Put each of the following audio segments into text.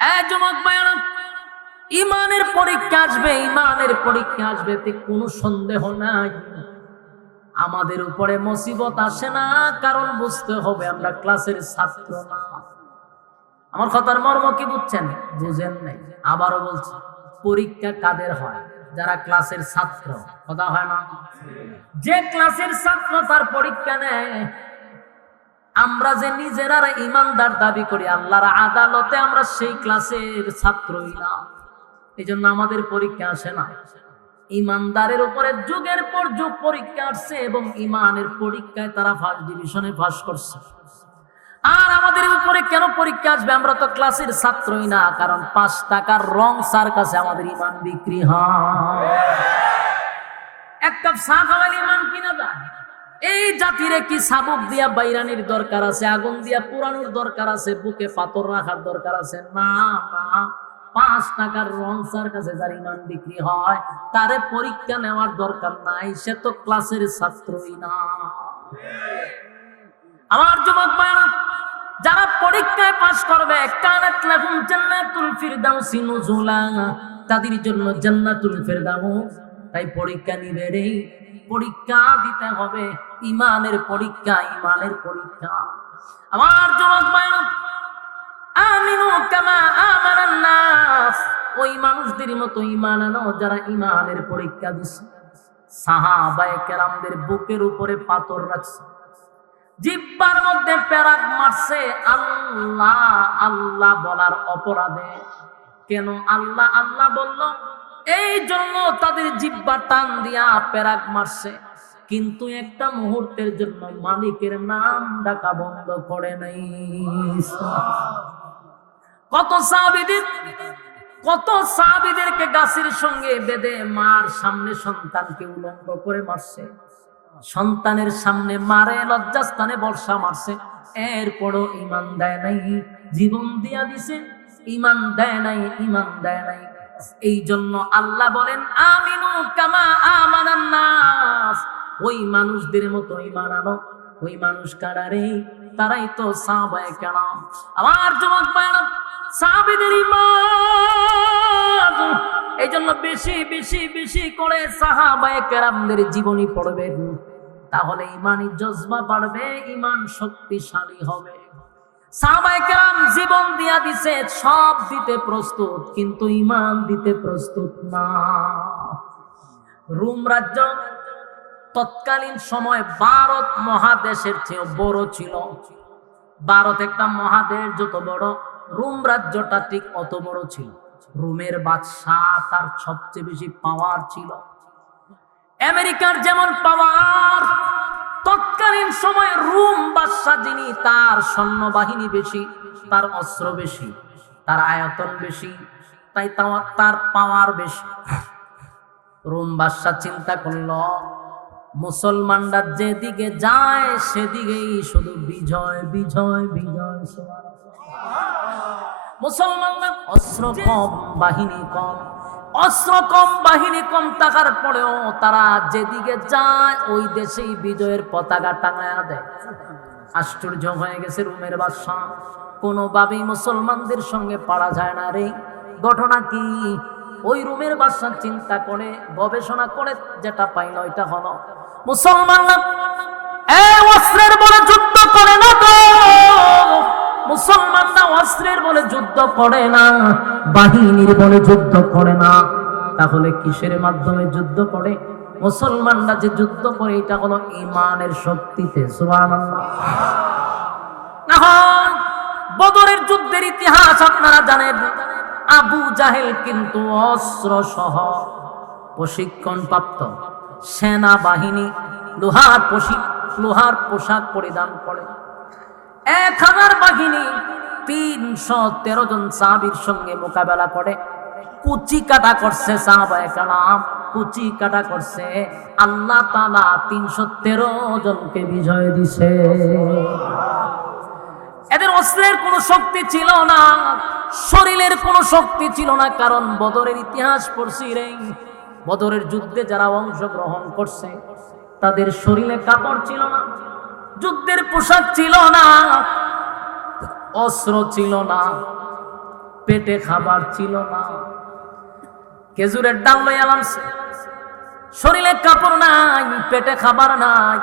যুবক ভাইরা, ইমানের পরীক্ষা আসবে, ইমানের পরীক্ষা আসবে, কোনো সন্দেহ নাই। আমাদের উপরে মুসিবত আসে না, কারণ বুঝতে হবে আমরা ক্লাসের ছাত্র না। আমার কথার মর্ম কি বুঝছেন? বুঝেন নাই। আবারও বলছি, পরীক্ষা কাদের হয়? যারা ক্লাসের ছাত্র। কথা হয় না? যে ক্লাসের ছাত্র তার পরীক্ষা নেয়। আমরা যে নিজেরা ইমানদার দাবি করি, আল্লাহর আদালতে আমরা সেই ক্লাসের ছাত্রই না। এই জন্য আমাদের পরীক্ষা আসে না। ইমানদারের উপরে যুগের পর যুগ পরীক্ষা আসছে এবং ইমানের পরীক্ষায় তারা ফার্স্ট ডিভিশনে পাস করছে। আর আমাদের উপরে কেন পরীক্ষা আসবে? আমরা তো ক্লাসের ছাত্রই না। কারণ 5 টাকার রং সার কাছে আমাদের ইমান বিক্রি হয়। এক কাপ চা খাওয়ালে ইমান কিনা যায়? এই জাতিরে কি সাবুক দিয়া বাইরানির দরকার আছে? আগুন দিয়া পুরানোর দরকার আছে? বুকে পাথর রাখার দরকার আছে? না না। 5 টাকার রং সার কাছে যার ইমান বিক্রি হয়, তারে পরীক্ষা নেওয়ার দরকার নাই। সে তো ক্লাসের ছাত্রই না। আমার যুবক ভাইরা, যারা পরীক্ষায় পাস করবে, কানাত লাহুম জান্নাতুল ফিরদাউসি নুজুলা, তাদের জন্য জান্নাতুল ফিরদাউস। তাই পরীক্ষা নিবে রে, পরীক্ষা দিতে হবে। ইমানের পরীক্ষা, ইমানের পরীক্ষা। আমার যুবক ভাইরা, আমিনু কামা আমানান নাস, ওই মানুষদের মতো ঈমান আনো যারা ঈমানের পরীক্ষা দিছে। সাহাবায়ে কেরামদের বুকের উপরে পাথর রাখছে, জিহ্বার মধ্যে পেরাক মারছে আল্লাহ আল্লাহ বলার অপরাধে। কেন আল্লাহ আল্লাহ বলল? এই জন্য তাদের জিহ্বা টান দিয়া পেরাক মারছে, কিন্তু একটা মুহূর্তের জন্য মালিকের নাম ডাকা বন্ধ করে নাই। কত সাহাবীদেরকে গাছের সঙ্গে বেঁধে মার সামনে সন্তানকে উলঙ্গ করে মারছে, সন্তানের সামনে মারে, লজ্জাস্থানে বর্ষা মারছে। এরপরও ঈমান দেয় নাই, জীবন দিয়া দিছে, ঈমান দেয় নাই, ঈমান দেয় নাই। এই জন্য আল্লাহ বলেন আমিনু কামা আমানান নাস, ওই মানুষদের মতো ঈমান আনো। ওই মানুষ কারা রে? তারাই তো সাহাবায়ে কেরাম। আমার যুবক ভাইরা, সাহাবীদের ঈমান। এই জন্য বেশি বেশি বেশি করে সাহাবায়ে কেরামদের জীবনী পড়বেন, তাহলে ঈমানি জজবা বাড়বে, ঈমান শক্তিশালী হবে। সাহাবায়ে কেরাম জীবন দিয়া দিছে, সব দিতে প্রস্তুত, কিন্তু ঈমান দিতে প্রস্তুত না। রোম রাজ্য তৎকালীন সময় ভারত মহাদেশের চেয়ে বড় ছিল। ভারত একটা মহাদেশ যত বড়, রোম রাজ্যটা ঠিক অত বড় ছিল। রোমের বাদশাহ, তার সবচেয়ে বেশি পাওয়ার ছিল। আমেরিকার যেমন পাওয়ার, তৎকালীন সময় রোম বাদশাহ যিনি, তার সৈন্যবাহিনী বেশি, তার অস্ত্র বেশি, তার আয়তন বেশি, তাই তার পাওয়ার বেশি। রোম বাদশাহ চিন্তা করল, মুসলমানরা যেদিকে যায় সেদিকেই শুধু বিজয় বিজয় বিজয়। মুসলমানরা অস্ত্র কম, বাহিনী কম, অস্ত্র কম, বাহিনী কম থাকার পরেও তারা যেদিকে যায় ওই দেশেই বিজয়ের পতাকা টাঙায়া দেয়। আশ্চর্য হয়ে গেছে রোমের বাদশাহ, কোনোভাবেই মুসলমানদের সঙ্গে পারা যায় না রে। ঘটনা কি? ওই রোমের বাদশাহ চিন্তা করে, গবেষণা করে যেটা পাইল ওইটা হলো, মুসলমানরা অস্ত্রের বলে যুদ্ধ করে না তো, মুসলমানরা অস্ত্রের বলে যুদ্ধ করে না, বাহিনীর বলে যুদ্ধ করে না। তাহলে কিসের মাধ্যমে যুদ্ধ করে? মুসলমানরা যে যুদ্ধ করে এটা হলো ঈমানের শক্তিতে। সুবহানাল্লাহ। এখন বদরের যুদ্ধের ইতিহাস আপনারা জানেন। আবু জাহেল কিন্তু অস্ত্র সহ প্রশিক্ষণ প্রাপ্ত সেনাবাহিনী, লোহার পোশাক পরিধান করে 1000 বাহিনী 313 জন সাহাবীর সঙ্গে মোকাবেলা করে কুচি কাটা করছে। সাহাবায়ে কেরাম কুচি কাটা করছে, আল্লাহ তাআলা 313 জনকে বিজয় দিছে। এদের অস্ত্রের কোনো শক্তি ছিল না, শরীরের কোনো শক্তি ছিল না। কারণ বদরের ইতিহাস পড়ছি রে, বদরের যুদ্ধে যারা অংশগ্রহণ করছে তাদের শরীরে কাপড় ছিল না, যুদ্ধের পোশাক ছিল না, অস্ত্র ছিল না। পেটে খাবার ছিল না, খেজুরের ডাল লইয়া নামছে, শরীরে কাপড় নাই, পেটে খাবার নাই।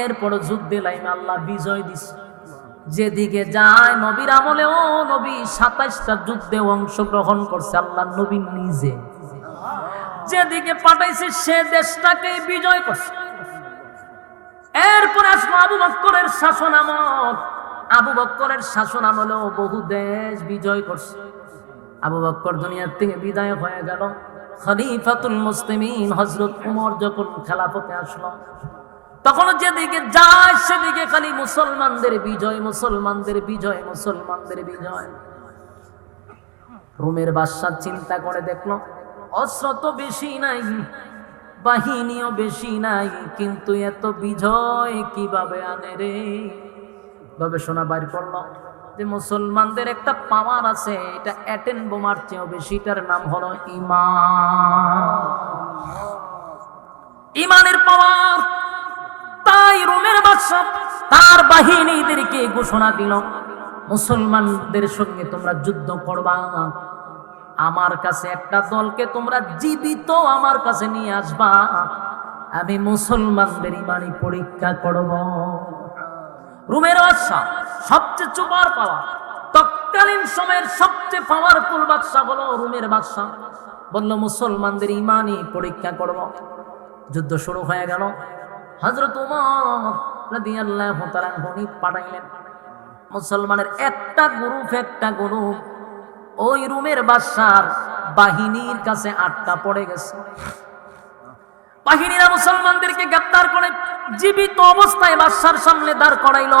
এরপর যুদ্ধে লাইমে আল্লাহ বিজয় দিছে। যেদিকে যায় নবীর আমলে, ও নবী 27টা যুদ্ধে অংশগ্রহণ করছে আল্লাহ নবী নিজে। যেদিকে পাঠাইছে সে দেশটাকে বিজয় করছে। এরপরে আসলো আবু বকরের শাসন আমল। আবু বকরের শাসন আমলেও বহু দেশ বিজয় করছে। আবু বকর দুনিয়ার থেকে বিদায় হয়ে গেল। খলিফাতুল মুসলিমিন হযরত ওমর যখন খেলাফতে আসলো, তখন যেদিকে যায় সেদিকে খালি মুসলমানদের বিজয়, মুসলমানদের বিজয়, মুসলমানদের বিজয়। রোমের বাদশা চিন্তা করে দেখলো, অস্ত্র তো বেশি নাই, বাহিনীও বেশি নাই, কিন্তু এত বিজয় কিভাবে আনে রে? গবেষণা বাইর করলো যে মুসলমানদের একটা পাওয়ার আছে, এটা অ্যাটেন বোমার চেয়েও বেশি, এটার নাম হলো ঈমান। ঈমানের পাওয়ার। তাই রোমের বাদশা তার বাহিনীদেরকে ঘোষণা দিল, মুসলমানদের সঙ্গে তোমরা যুদ্ধ করবা, আমার কাছে একটা দলকে তোমরা জীবিত আমার কাছে নিয়ে আসবা, আমি মুসলমানদের ঈমানি পরীক্ষা করব। রোমের বাদশা সবচেয়ে সুপার পাওয়ার, তৎকালীন সময়ের সবচেয়ে পাওয়ারফুল বাদশা হলো রোমের বাদশা। বলল মুসলমানদের ঈমানি পরীক্ষা করব। যুদ্ধ শুরু হয়ে গেল। হযরত ওমর রাদিয়াল্লাহু তাআলা আনহু পাঠাইলেন মুসলমানের একটা গ্রুপ ওই রোমের বাদশার বাহিনীর কাছে আটকা পড়ে গেছে। বাহিনীরা মুসলমানদেরকে গ্রেফতার করে জীবিত অবস্থায় বাদশার সামনে দাঁড় করাইল।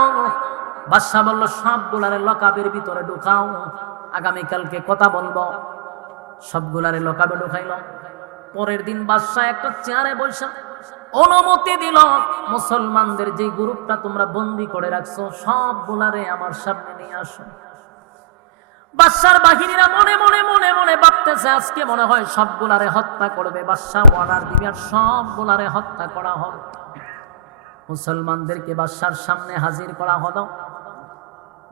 বাদশা বলল, সবগুলারে লকাবের ভিতরে ঢুকাও, আগামীকালকে কথা বলবো। সবগুলারে লকাবে ঢুকাইল। পরের দিন বাদশা একটা চেয়ারে বসা অনুমতি দিল, মুসলমানদের যে গ্রুপটা তোমরা বন্দী করে রাখছো সবগুলারে আমার সামনে নিয়ে আসো। বাদশার বাহিনীরা মনে মনে মনে মনে ভাবতেছে আজকে মনে হয় সবগুলারে হত্যা করবে। বাদশা অর্ডার দিবে আর সবগুলারে হত্যা করা হবে। মুসলমানদেরকে বাদশার সামনে হাজির করা হলো।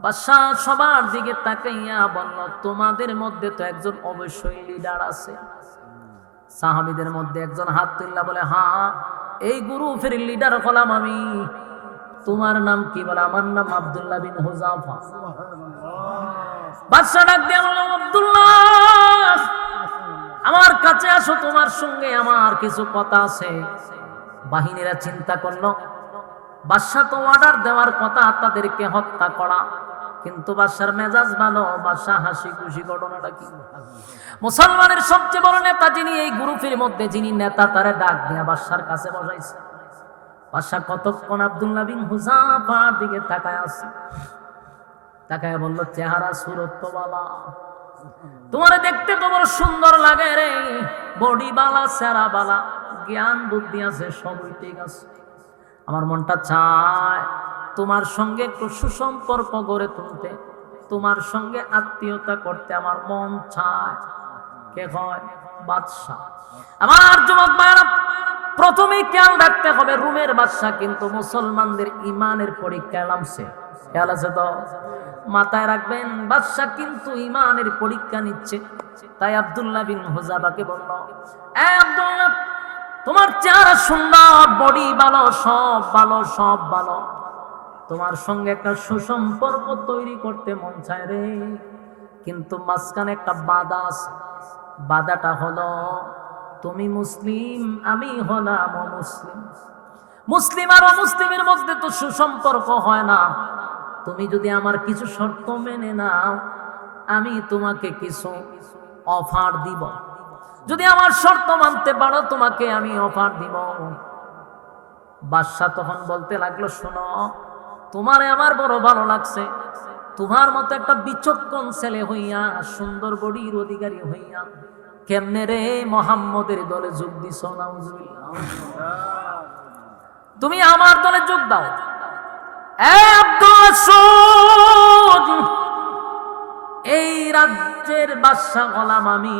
বাদশা সবার দিকে তাকাইয়া বলল, তোমাদের মধ্যে তো একজন অবশ্যই লিডার আছে। সাহাবীদের মধ্যে একজন হাত তুললা বলে, হ্যাঁ, এই গ্রুপের লিডার হলাম আমি। তোমার নাম কি? বলে, আমার নাম আব্দুল্লাহ বিন হুযাফা। বাদশা ডাক দিয়ে বলল, আব্দুল্লাহ, আমার কাছে আসো, তোমার সঙ্গে আমার কিছু কথা আছে। বাহিনীরা চিন্তা করলো, বাদশা তো অর্ডার দেওয়ার কথা তাদেরকে হত্যা করা, কিন্তু বাদশার মেজাজ ভালো, বাদশা হাসি খুশি। ঘটনাটা কি? মুসলমানের সবচেয়ে বড় নেতা যিনি, এই গ্রুপের মধ্যে যিনি নেতা, তারে ডাক দিয়ে বাদশার কাছে বসাইছে। বাদশা কতক্ষণ আব্দুল্লাহ বিন হুযাফার দিকে তাকায় আছে। তাকায় বলল, চেহারা সুরত তো বালা, তোমার দেখতে তো বড় সুন্দর লাগে রে, বডি বালা, চেহারা বালা, জ্ঞান বুদ্ধি আছে, সবই ঠিক আছে। আমার মনটা চায় তোমার সঙ্গে একটু সুসম্পর্ক গড়ে তুলতে, তোমার সঙ্গে আত্মীয়তা করতে আমার মন চায়। কে হয়? বাদশা। আমার যুবক ভাইরা, প্রথমে খেয়াল রাখতে হবে, রোমের বাদশা কিন্তু মুসলমানদের ঈমানের পরীক্ষা নামছে। খেয়াল আছে তো? মাথায় রাখবেন, বাদশা কিন্তু ঈমানের পরীক্ষা নিচ্ছে। তাই আব্দুল্লাহ বিন হুযাফাকে বলল, এ আব্দুল্লাহ, তোমার চেহারা সুন্দর, বডি ভালো, সব ভালো, সব ভালো, তোমার সঙ্গে একটা সুসম্পর্ক তৈরি করতে মন চায় রে, কিন্তু মাঝখানে একটা বাধা আছে। বাধাটা হলো, তুমি মুসলিম, আমি হলাম অমুসলিম। মুসলিম আর অমুসলিমের মধ্যে তো সুসম্পর্ক হয় না। তুমি যদি আমার কিছু শর্ত মেনে নাও, আমি তোমাকে কিছু অফার দিব। যদি আমার শর্ত মানতে পারো, তোমাকে আমি অফার দিব। বাদশা তখন বলতে লাগলো, শোনো, তোমারে আমার বড় ভালো লাগছে। তোমার মতো একটা বিচক্ষণ ছেলে হইয়া, সুন্দর বডির অধিকারী হইয়া, কেমনে রে মুহাম্মদের দলে যোগ দিছ? নাউজুবিল্লাহ। তুমি আমার দলে যোগ দাও। এই রাজ্যের বাদশা হলাম আমি।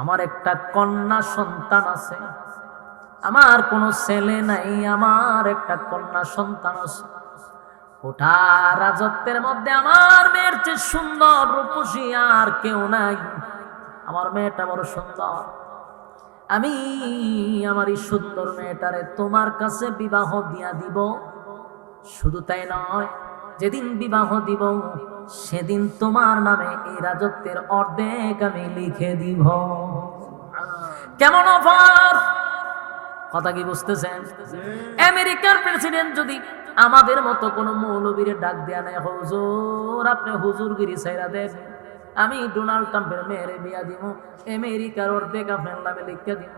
আমার একটা কন্যা সন্তান আছে, আমার কোনো ছেলে নাই, আমার একটা কন্যা সন্তান আছে। গোটা রাজত্বের মধ্যে আমার মেয়ের চেয়ে সুন্দর রূপসী আর কেউ নাই। আমার মেয়েটা বড় সুন্দর, আমি আমার এই সুন্দর মেয়েটারে তোমার কাছে বিবাহ দিয়া দিব। শুধু তাই নয়, যেদিন বিবাহ দিব সেদিন তোমার নামে এই রাজত্বের অর্ধেক আমি লিখে দিব। কেমন অফার! কথা কি বুঝতেছেন? আমেরিকার প্রেসিডেন্ট যদি আমাদের মতো কোন মৌলবীরে ডাক দেয়া নেয়, হুজুর আপনি হুজুরগিরি ছাইরা দেন, আমি ডোনাল্ড ট্রাম্পের মেয়েরে বিয়া দিব, আমেরিকার অর্ধেক আপনার নামে লিখে দিব।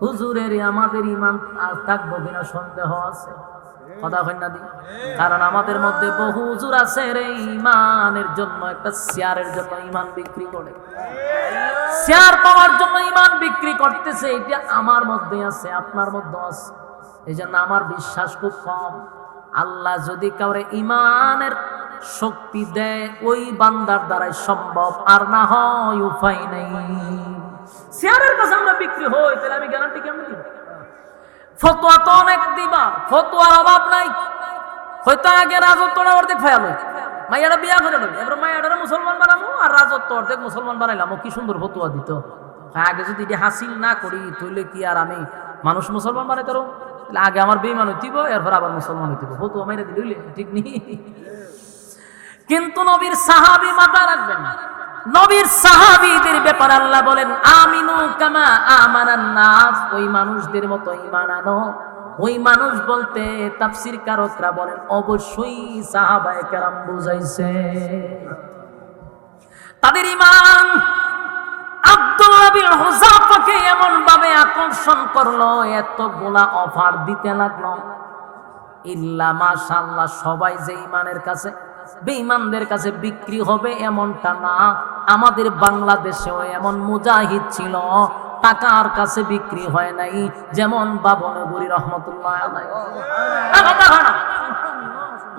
হুজুরের আমাদের ইমান আর থাকবো কিনা সন্দেহ আছে। কথা হয় না দি? কারণ আমাদের মধ্যে বহু হুজুর আছে রে ইমানের জন্য, একটা শেয়ারের জন্য ইমান বিক্রি করে, শেয়ার পাওয়ার জন্য ইমান বিক্রি করতেছে। এটা আমার মধ্যে আছে, আপনার মধ্যে আছে। এই জন্য আমার বিশ্বাস খুব কম। আল্লাহ যদি কাউরে ইমানের শক্তি দেয়, ওই বান্দার দ্বারাই সম্ভব, আর না হয় উপায় নেই। শেয়ারের কাছে আমরা বিক্রি হই, তাহলে আমি গ্যারান্টি কেমন দিব? ফতোয়া তো অনেক দিবা, ফতোয়ার অভাব নাই। হয়তো আগে রাজত্বটা অর্ধেক ফায়াল, মাইয়াটা বিয়া করে নেবে, এবার মাইয়াটা মুসলমান বানাবো আর রাজত্ব অর্ধেক মুসলমান বানাইলাম। ও কি সুন্দর ফতোয়া দিত। আগে যদি এটি হাসিল না করি তাহলে কি আর আমি মানুষ মুসলমান বানাইতে পারো? আগে আমার বেঈমান হইতিব, এরপর আবার মুসলমান হইতিব। ফতোয়া মাইরা দিলে ঠিক নেই। কিন্তু নবীর সাহাবী মাথা রাখবেন, নবীর সাহাবীদের ব্যাপারে আল্লাহ বলেন আমিনু কামা আমানান নাস, ওই মানুষদের মতো ঈমান আনো। ওই মানুষ বলতে তাফসীর কারকরা বলেন অবশ্যই সাহাবায়ে কেরাম বুঝাইছে। তাদের ঈমান আব্দুল্লাহ বিন হুযাফাকে এমন ভাবে আকর্ষণ করলো, এতগুলা অফার দিতে লাগলো। ইল্লা মাশাআল্লাহ, সবাই যে ঈমানের কাছে বেঈমানদের কাছে বিক্রি হবে এমনটা না। আমাদের বাংলাদেশেও এমন মুজাহিদ ছিল, টাকার কাছে বিক্রি হয় নাই, যেমন বাবনগরী রহমতুল্লাহ আলাইহি।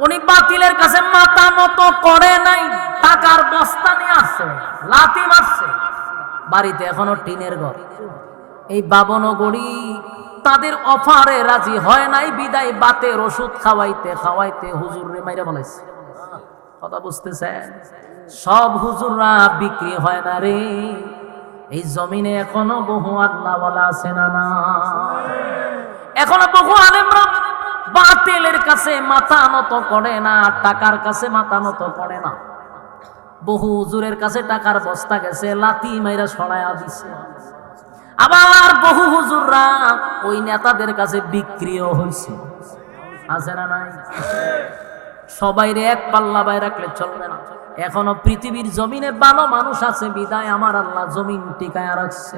উনি বাতিলের কাছে মাথা নত করে নাই, টাকার বস্তা নিয়ে আসছে, লাথি মারছে, বাড়িতে এখনো টিনের ঘর। এই বাবনগরী তাদের অফারে রাজি হয় নাই, বিদায় বাতের ওষুধ খাওয়াইতে খাওয়াইতে হুজুরে মাইরা বলাইছে। কথা বুঝতেছেন? সব হুজুররা বিক্রি হয় না রে। এই জমিনে এখনো বহু আল্লাহওয়ালা আছে না না? এখনো বহু আলেমরা বাতিলের কাছে মাথা নত করে না, টাকার কাছে মাথা নত করে না। বহু হুজুরের কাছে টাকার বস্তা গেছে, লাথি মাইরা সরায়া দিছে। আবার বহু হুজুররা ওই নেতাদের কাছে বিক্রিও হয়েছে, আছে না নাই? সবাইরে এক পাল্লা বাই রাখলে চলবে না। এখনো পৃথিবীর জমিনে ভালো মানুষ আছে বিদায় আমার আল্লাহ জমিন টিকায়া রাখছে।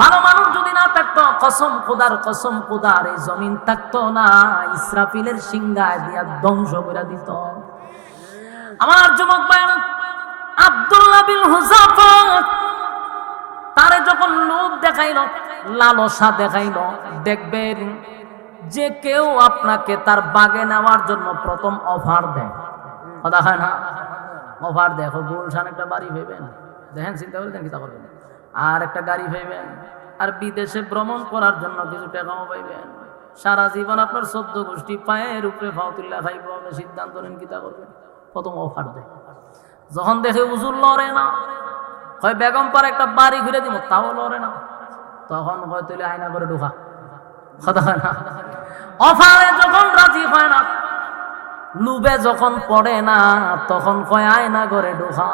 ভালো মানুষ যদি না থাকতো, কসম খোদার এই জমিন থাকতো না, ইসরাফিলের সিংহায় দিয়া ধ্বংস করে দিত। আমার যুবক ভাইরা, আব্দুল্লাহ বিন হুযাফা তারে যখন লোভ দেখাইল, লালসা দেখাইল, দেখবেন যে কেউ আপনাকে তার বাগে নেওয়ার জন্য প্রথম অফার দেয়। কথা হয় না? অফার দেখো, গুলশান একটা বাড়ি পাইবেন, দেখেন চিন্তা করে দেন কিতা করবেন, আর একটা গাড়ি পাইবেন, আর বিদেশে ভ্রমণ করার জন্য কিছু টাকাও পাইবেন। সারা জীবন আপনার 14 গোষ্ঠী পায়ের উপরে ফাও তুল্লা খাইব, আপনি সিদ্ধান্ত নেন কিতা করবেন। প্রথম অফার দেয়। যখন দেখে হুজুর লড়ে না, হয় বেগম পার একটা বাড়ি ঘুরে দিব, তাও লড়ে না, তখন হয় তুলে আয়না করে ঢোকা। কথা হয় না? অফারে যখন রাজি হয় না, লুবে যখন পড়ে না, তখন কয় আয়না করে ঢোকা।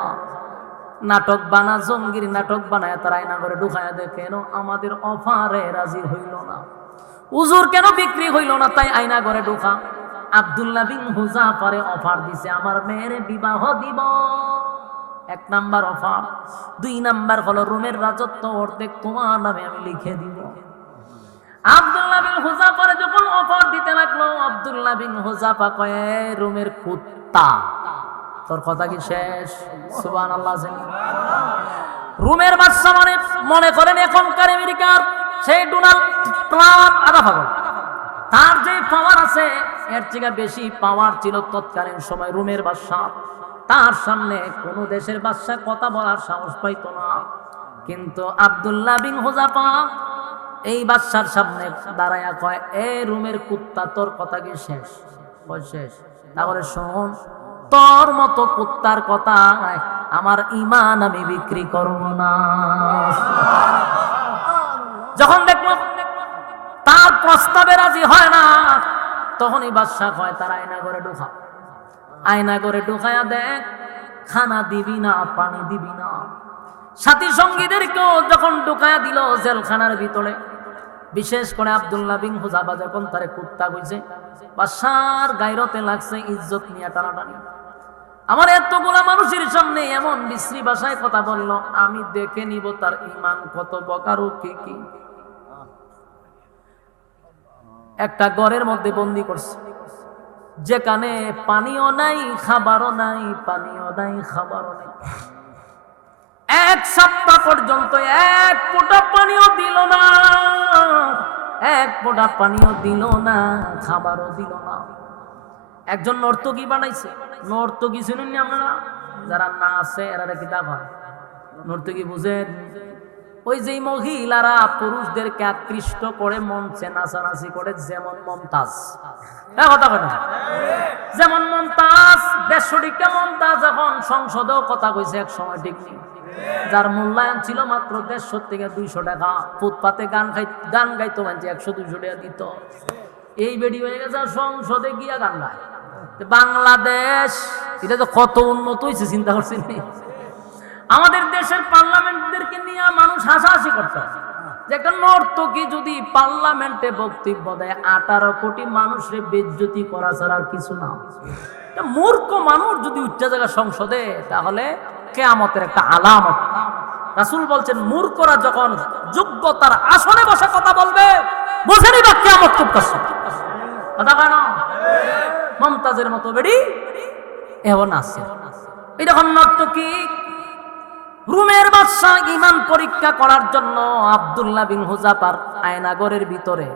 নাটক বানা, জঙ্গির নাটক বানায় তার আয়না করে ঢুকায় দেখে, কেন আমাদের অফারে রাজি হইল না, হুজুর কেন বিক্রি হইল না, তাই আয়না করে ঢোকা। আব্দুল্লাহ বিন হুযাফারে অফার দিছে, আমার মেয়ের বিবাহ দিব। 1 নাম্বার অফার। 2 নাম্বার হলো রোমের রাজত্ব অর্ধেক তোমার নামে আমি লিখে দিব। আব্দুল্লাহ বিন হুযাফারে যখন অফার দিতে লাগলো, আব্দুল্লাহ বিন হুযাফা কয় রোমের কুত্তা, তোর কথা কি শেষ? সুবহানাল্লাহ। রোমের বাদশা মানে মনে করেন এখনকার আমেরিকার সেই ডোনাল্ড ট্রাম্প আধা পাগল। তার যে পাওয়ার আছে এর থেকে বেশি পাওয়ার ছিল তৎকালীন সময় রোমের বাদশা। তার সামনে কোন দেশের বাদশা কথা বলার সাহস পাইতো না। কিন্তু আব্দুল্লাহ বিন হুযাফা এই বাদশার সামনে দাঁড়ায়া কয়, এ রোমের কুত্তা, তোর কথা কি শেষ? শেষ। তারপরে শোন, তোর মতো কুত্তার কথা আমার ঈমান আমি বিক্রি করব না। যখন দেখলো তার প্রস্তাবে রাজি হয় না, তখনই বাদশা কয় তার আয়না ঘরে ঢুকা। আয়না ঘরে ঢুকায়া দেখ, খানা দিবি না, পানি দিবি না। সাথী সঙ্গীদেরকেও যখন ঢুকায়া দিল জেলখানার ভিতরে, বিশেষ করে আব্দুল্লাহ বিন হুযাফা যখন তারে কুত্তা কইছে, বাদশার গায়রতে লাগছে, ইজ্জত নিয়ে টানাটানি। আমার এতগুলা মানুষের সামনে এমন বিশ্রী ভাষায় কথা বলল, আমি দেখে নিব তার ঈমান কত প্রকার ও কি কি। একটা ঘরের মধ্যে বন্দি করছে, যেখানে পানিও নাই, খাবারও নাই, পানিও নাই, খাবারও নাই। 1 সপ্তাহ পর্যন্ত 1 ফোঁটা পানিও দিল না, 1 ফোঁটা পানিও দিল না, খাবারও দিল না। একজন নর্তকী বানাইছে। নর্তকী শুনেন নি আপনারা? যারা না আছে এরা কিতাব হয় নর্তকী, বুঝেন? ওই যে মহিলারা পুরুষদেরকে আকৃষ্ট করে মঞ্চে নাচানাচি করে, যেমন মমতাজ। কথা কথা যেমন মমতাজ, 150টা মমতাজ এখন সংসদেও কথা কইছে এক সময়, ঠিক নেই? যার মূল্যায়ন ছিল মাত্র 150 থেকে 200 টাকা। ফুটপাতে গান গাইতো, মানছে 100-200 টাকা দিত। এই বেডি হয়ে গেছে সংসদে গিয়া গান গায়। বাংলাদেশ এটা তো কত উন্নত হয়েছে, চিন্তা করছেন? আমাদের দেশের পার্লামেন্টদেরকে নিয়ে মানুষ হাসাহাসি করত, যে একটা নর্তকী যদি পার্লামেন্টে বক্তব্য দেয়, 18 কোটি মানুষের বেজ্জতি করা ছাড়া আর কিছু না। মূর্খ মানুষ যদি উচ্চ জায়গা সংসদে, তাহলে কিয়ামতের একটা আলামত। রাসূল বলছেন, মূর্খরা যখন যোগ্যতার আসনে বসে কথা বলবে, বুঝে নিবা কিয়ামত খুব কাছে। কথা কেন? মমতাজের মতো বেড়ি এমন আছে। এরকম নর্তকী রুমের বাদশাহ ঈমান পরীক্ষা করার জন্য আব্দুল্লাহ বিন হুযাফার আয়নাগরের ভিতরে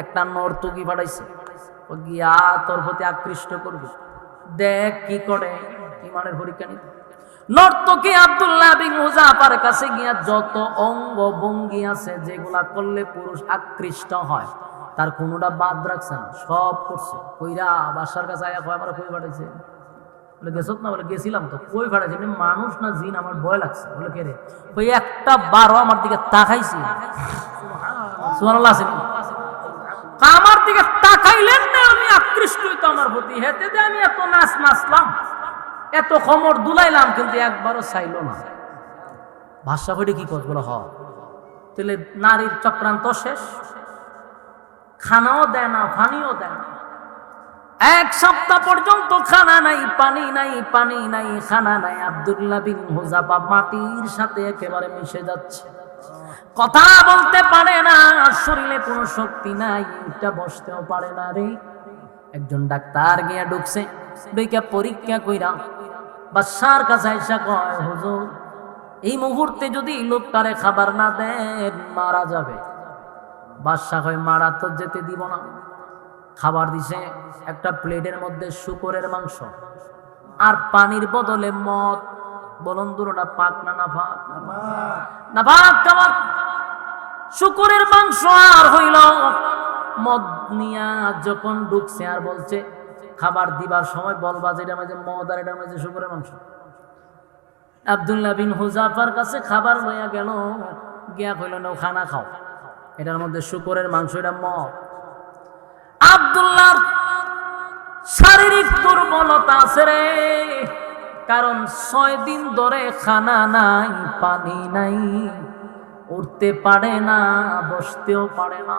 একটা নর্তকী পাঠাইছে। ও গিয়া তোর প্রতি আকৃষ্ট করবে, দেখ কি করে, ঈমানের পরীক্ষা নিতে। নর্তকী আব্দুল্লাহ বিন হুযাফার কাছে গিয়া যত অঙ্গ ভঙ্গি আছে যেগুলা করলে পুরুষ আকৃষ্ট হয়, তার কোনোটা বাদ রাখছে না, সব করছে। কইরা বাদশার কাছে আয়া কয়, আমরা কই পাঠাইছে? বলে গেছত না? বলে গেছিলাম তো। কই পাঠাইছে? মানুষ না জিন? আমার ভয় লাগছে। বলে কে রে? ওই একটা বারো আমার দিকে তাকাইছি। সুবহানাল্লাহ আছে না? আমার দিকে তাকাইলেন না, আমি আকৃষ্ট হইতো আমার প্রতি। হেতে যে আমি এত নাচলাম, এত খমর দুলাইলাম, কিন্তু একবারও চাইলো না। ভাষা কইটা কি কর? বলে হ। তাহলে নারীর চক্রান্ত শেষ। খানাও দেয় না, পানিও দেয় না। 1 সপ্তাহ পর্যন্ত খানা নাই, পানি নাই, পানি নাই, খানা নাই। আব্দুল্লাহ বিন হুযাফা মাটির সাথে একেবারে মিশে যাচ্ছে, কথা বলতে পারে না, শরীরে কোনো শক্তি নাই, এটা বসতেও পারে না রে। একজন ডাক্তার গিয়া ঢুকছে, ঢুকে পরীক্ষা কইরা বাদশার কাছে আইসা কয়, হুজুর এই মুহূর্তে যদি লোকটারে খাবার না দেন মারা যাবে। বাদশা কয়, মারা তো যেতে দিব না। খাবার দিছে, একটা প্লেটের মধ্যে শূকরের মাংস আর পানির বদলে মদ। বলুন দুটোটা পাক না না পাক? না পাক। খাবার শূকরের মাংস আর হইল মদ নিয়া যখন ঢুকছে, আর বলছে খাবার দিবার সময় বলবা যে এটার মাঝে মদ আর এটার মাঝে শূকরের মাংস। আব্দুল্লাহ বিন হুযাফার কাছে খাবার লইয়া গেল, গিয়া কইল, নাও খানা খাও, এটার মধ্যে শূকরের মাংস, এটা মদ। আব্দুল্লাহর শারীরিক দুর্বলতা আছে রে, কারণ 6 দিন ধরে খানা নাই, পানি নাই, উঠতে পারে না, বসতেও পারে না,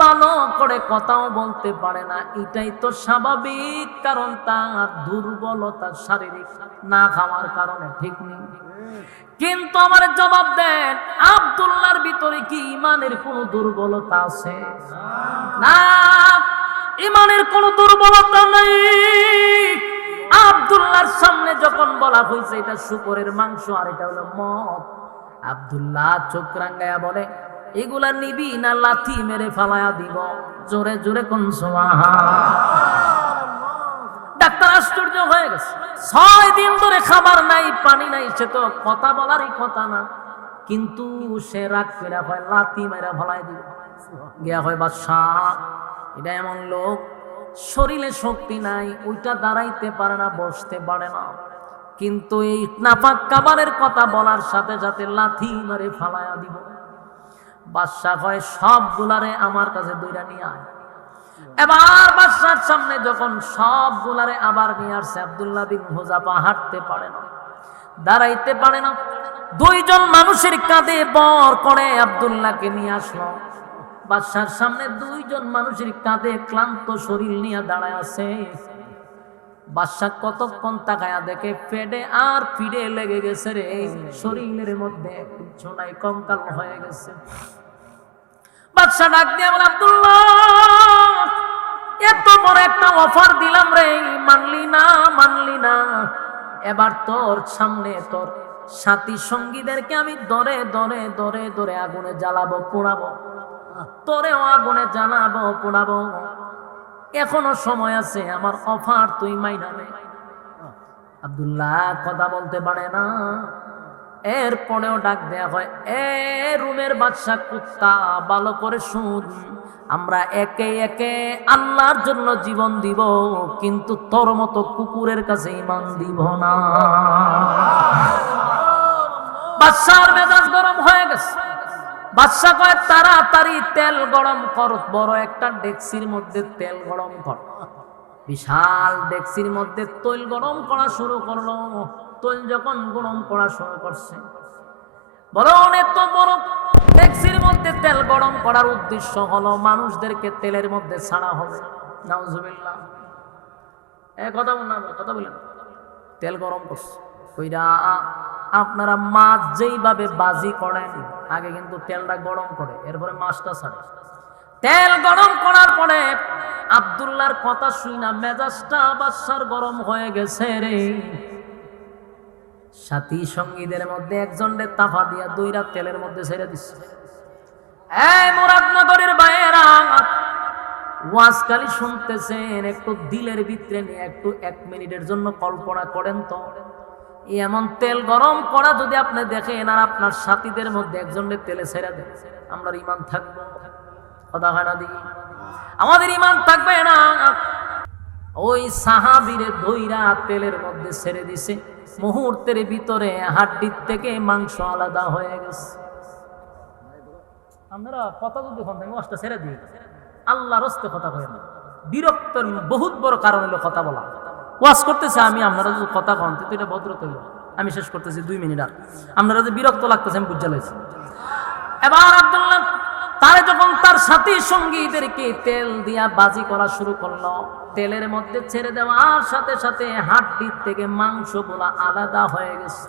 ভালো করে কথাও বলতে পারে না। এটাই তো স্বাভাবিক, কারণ তার দুর্বলতা শারীরিক, না খাওয়ার কারণে, ঠিক নেই? কিন্তু আমার জবাব দেন, আব্দুল্লাহর ভিতরে কি ঈমানের কোনো দুর্বলতা আছে? না, ঈমানের কোনো দুর্বলতা নেই। আব্দুল্লাহর সামনে যখন বলা হয়েছে এটা শূকরের মাংস আর এটা হলো মদ, আব্দুল্লাহ চোখ রাঙ্গায়া বলে, এগুলা নিবি না লাথি মেরে ফালায়া দিব? জোরে জোরে কোন সুবহানাল্লাহ। ডাক্তার আশ্চর্য হয়ে গেছে, 6 দিন ধরে খাবার নাই, পানি নাই, সে তো কথা বলারই কথা না, কিন্তু সে রাগ করে হয় লাথি মেরে ফালাই দিব। গিয়া হয়, বাদশাহ এটা এমন লোক শরীরে শক্তি নাই, ওইটা দাঁড়াইতে পারে না, বসতে পারে না। কিন্তু এই নাপাক খাবারের কথা বলার সাথে সাথে লাথি মারে ফালায়া দিব। বাদশা কয় সবগুলারে আমার কাছে দইরা নিয়ে আয়। এবার বাদশার সামনে যখন সবগুলারে আবার নিয়ে আসছে, আব্দুল্লাহ বিন হুযাফা হাঁটতে পারে না, দাঁড়াইতে পারে না। দুইজন মানুষের কাঁধে বর করে আব্দুল্লাহকে নিয়ে আসলো। বাদশার সামনে দুইজন মানুষের কাঁধে ক্লান্ত শরীর নিয়ে দাঁড়ায় আছে। বাদশা কতক্ষণ তাকায়া দেখে পেটে আর পিড়ে লেগে গেছে রে, শরীরের মধ্যে কিচ্ছু নাই, কঙ্কাল হয়ে গেছে। বাদশা ডাক দিয়ে বলে, আব্দুল্লাহ এত বড় একটা অফার দিলাম রে, মানলি না, মানলি না। এবার তোর সামনে তোর সাথী সঙ্গীদেরকে আমি ধরে ধরে ধরে ধরে আগুনে জ্বালাবো, পোড়াবো, তোরেও আগুনে জ্বালাবো, পোড়াবো। এখনো সময় আছে, আমার অফার তুই মাইনা নে। আব্দুল্লাহ কথা বলতে পারে না। এরপরেও ডাক দেয়া হয়, এ রুমের বাদশা কুত্তা, ভালো করে শুন, আমরা একে একে আল্লাহর জন্য জীবন দিব, কিন্তু তোর মতো কুকুরের কাছে ঈমান দিব না। বাদশার মেজাজ গরম হয়ে গেছে। বাদশা কয় তাড়াতাড়ি তেল গরম কর, বড় একটা ডেকসির মধ্যে তেল গরম কর। বিশাল ডেকসির মধ্যে তৈল গরম করা শুরু করলো। তৈল যখন গরম করা শুরু করছে, বড় এত বড় ডেকসির মধ্যে তেল গরম করার উদ্দেশ্য হলো মানুষদেরকে তেলের মধ্যে ছাড়া হবে। নাউজুবিল্লাহ। কথা বলেন। তেল গরম করছে কইরা, আপনারা মাছ যেইভাবে বাজি করেন, আগে কিন্তু তেলটা গরম করে এরপরে মাছটা ছাড়ে। তেল গরম করার পরে আব্দুল্লাহর কথা শুনা মেজাজটা বাদশার গরম হয়ে গেছে রে। সাথী সঙ্গীদের মধ্যে একজনরে তাফা দিয়া দুইরা তেলের মধ্যে ছেড়ে দিচ্ছে। এই মুরাদনগরের ভাইয়েরা, ওয়াজকালি শুনতেছেন, একটু দিলের ভিতরে নিয়ে একটু 1 মিনিটের জন্য কল্পনা করেন তো, এমন তেল গরম করা যদি আপনি দেখেন আর আপনার সাথীদের মধ্যে একজনের তেলে ছেড়ে দেন, আমরা ঈমান থাকবো? কথা হয় না দিই, আমাদের ঈমান থাকবে না। ওই সাহাবীরে ধইরা তেলের মধ্যে ছেড়ে দিছে, মুহূর্তের ভিতরে হাড্ডির থেকে মাংস আলাদা হয়ে গেছে। আমরা কথা যদি মাছটা ছেড়ে দিই, আল্লাহর রাস্তে কথা কয় না। বিরক্তের বহুত বড় কারণ হলো কথা বলা। ওয়াজ করতেছে আমি, আপনারা যদি কথা কন তো এটা ভদ্রতা হইল। আমি শেষ করতেছি 2 মিনিট, আর আপনারা যে বিরক্ত লাগতেছে আমি বুঝা লাইছি। এবার আব্দুল্লাহ তারে যখন তার সাথী সঙ্গীদেরকে তেল দিয়া বাজি করা শুরু করলো, তেলের মধ্যে ছেড়ে দেওয়ার সাথে সাথে হাড্ডির থেকে মাংসগুলো আলাদা হয়ে গেছে।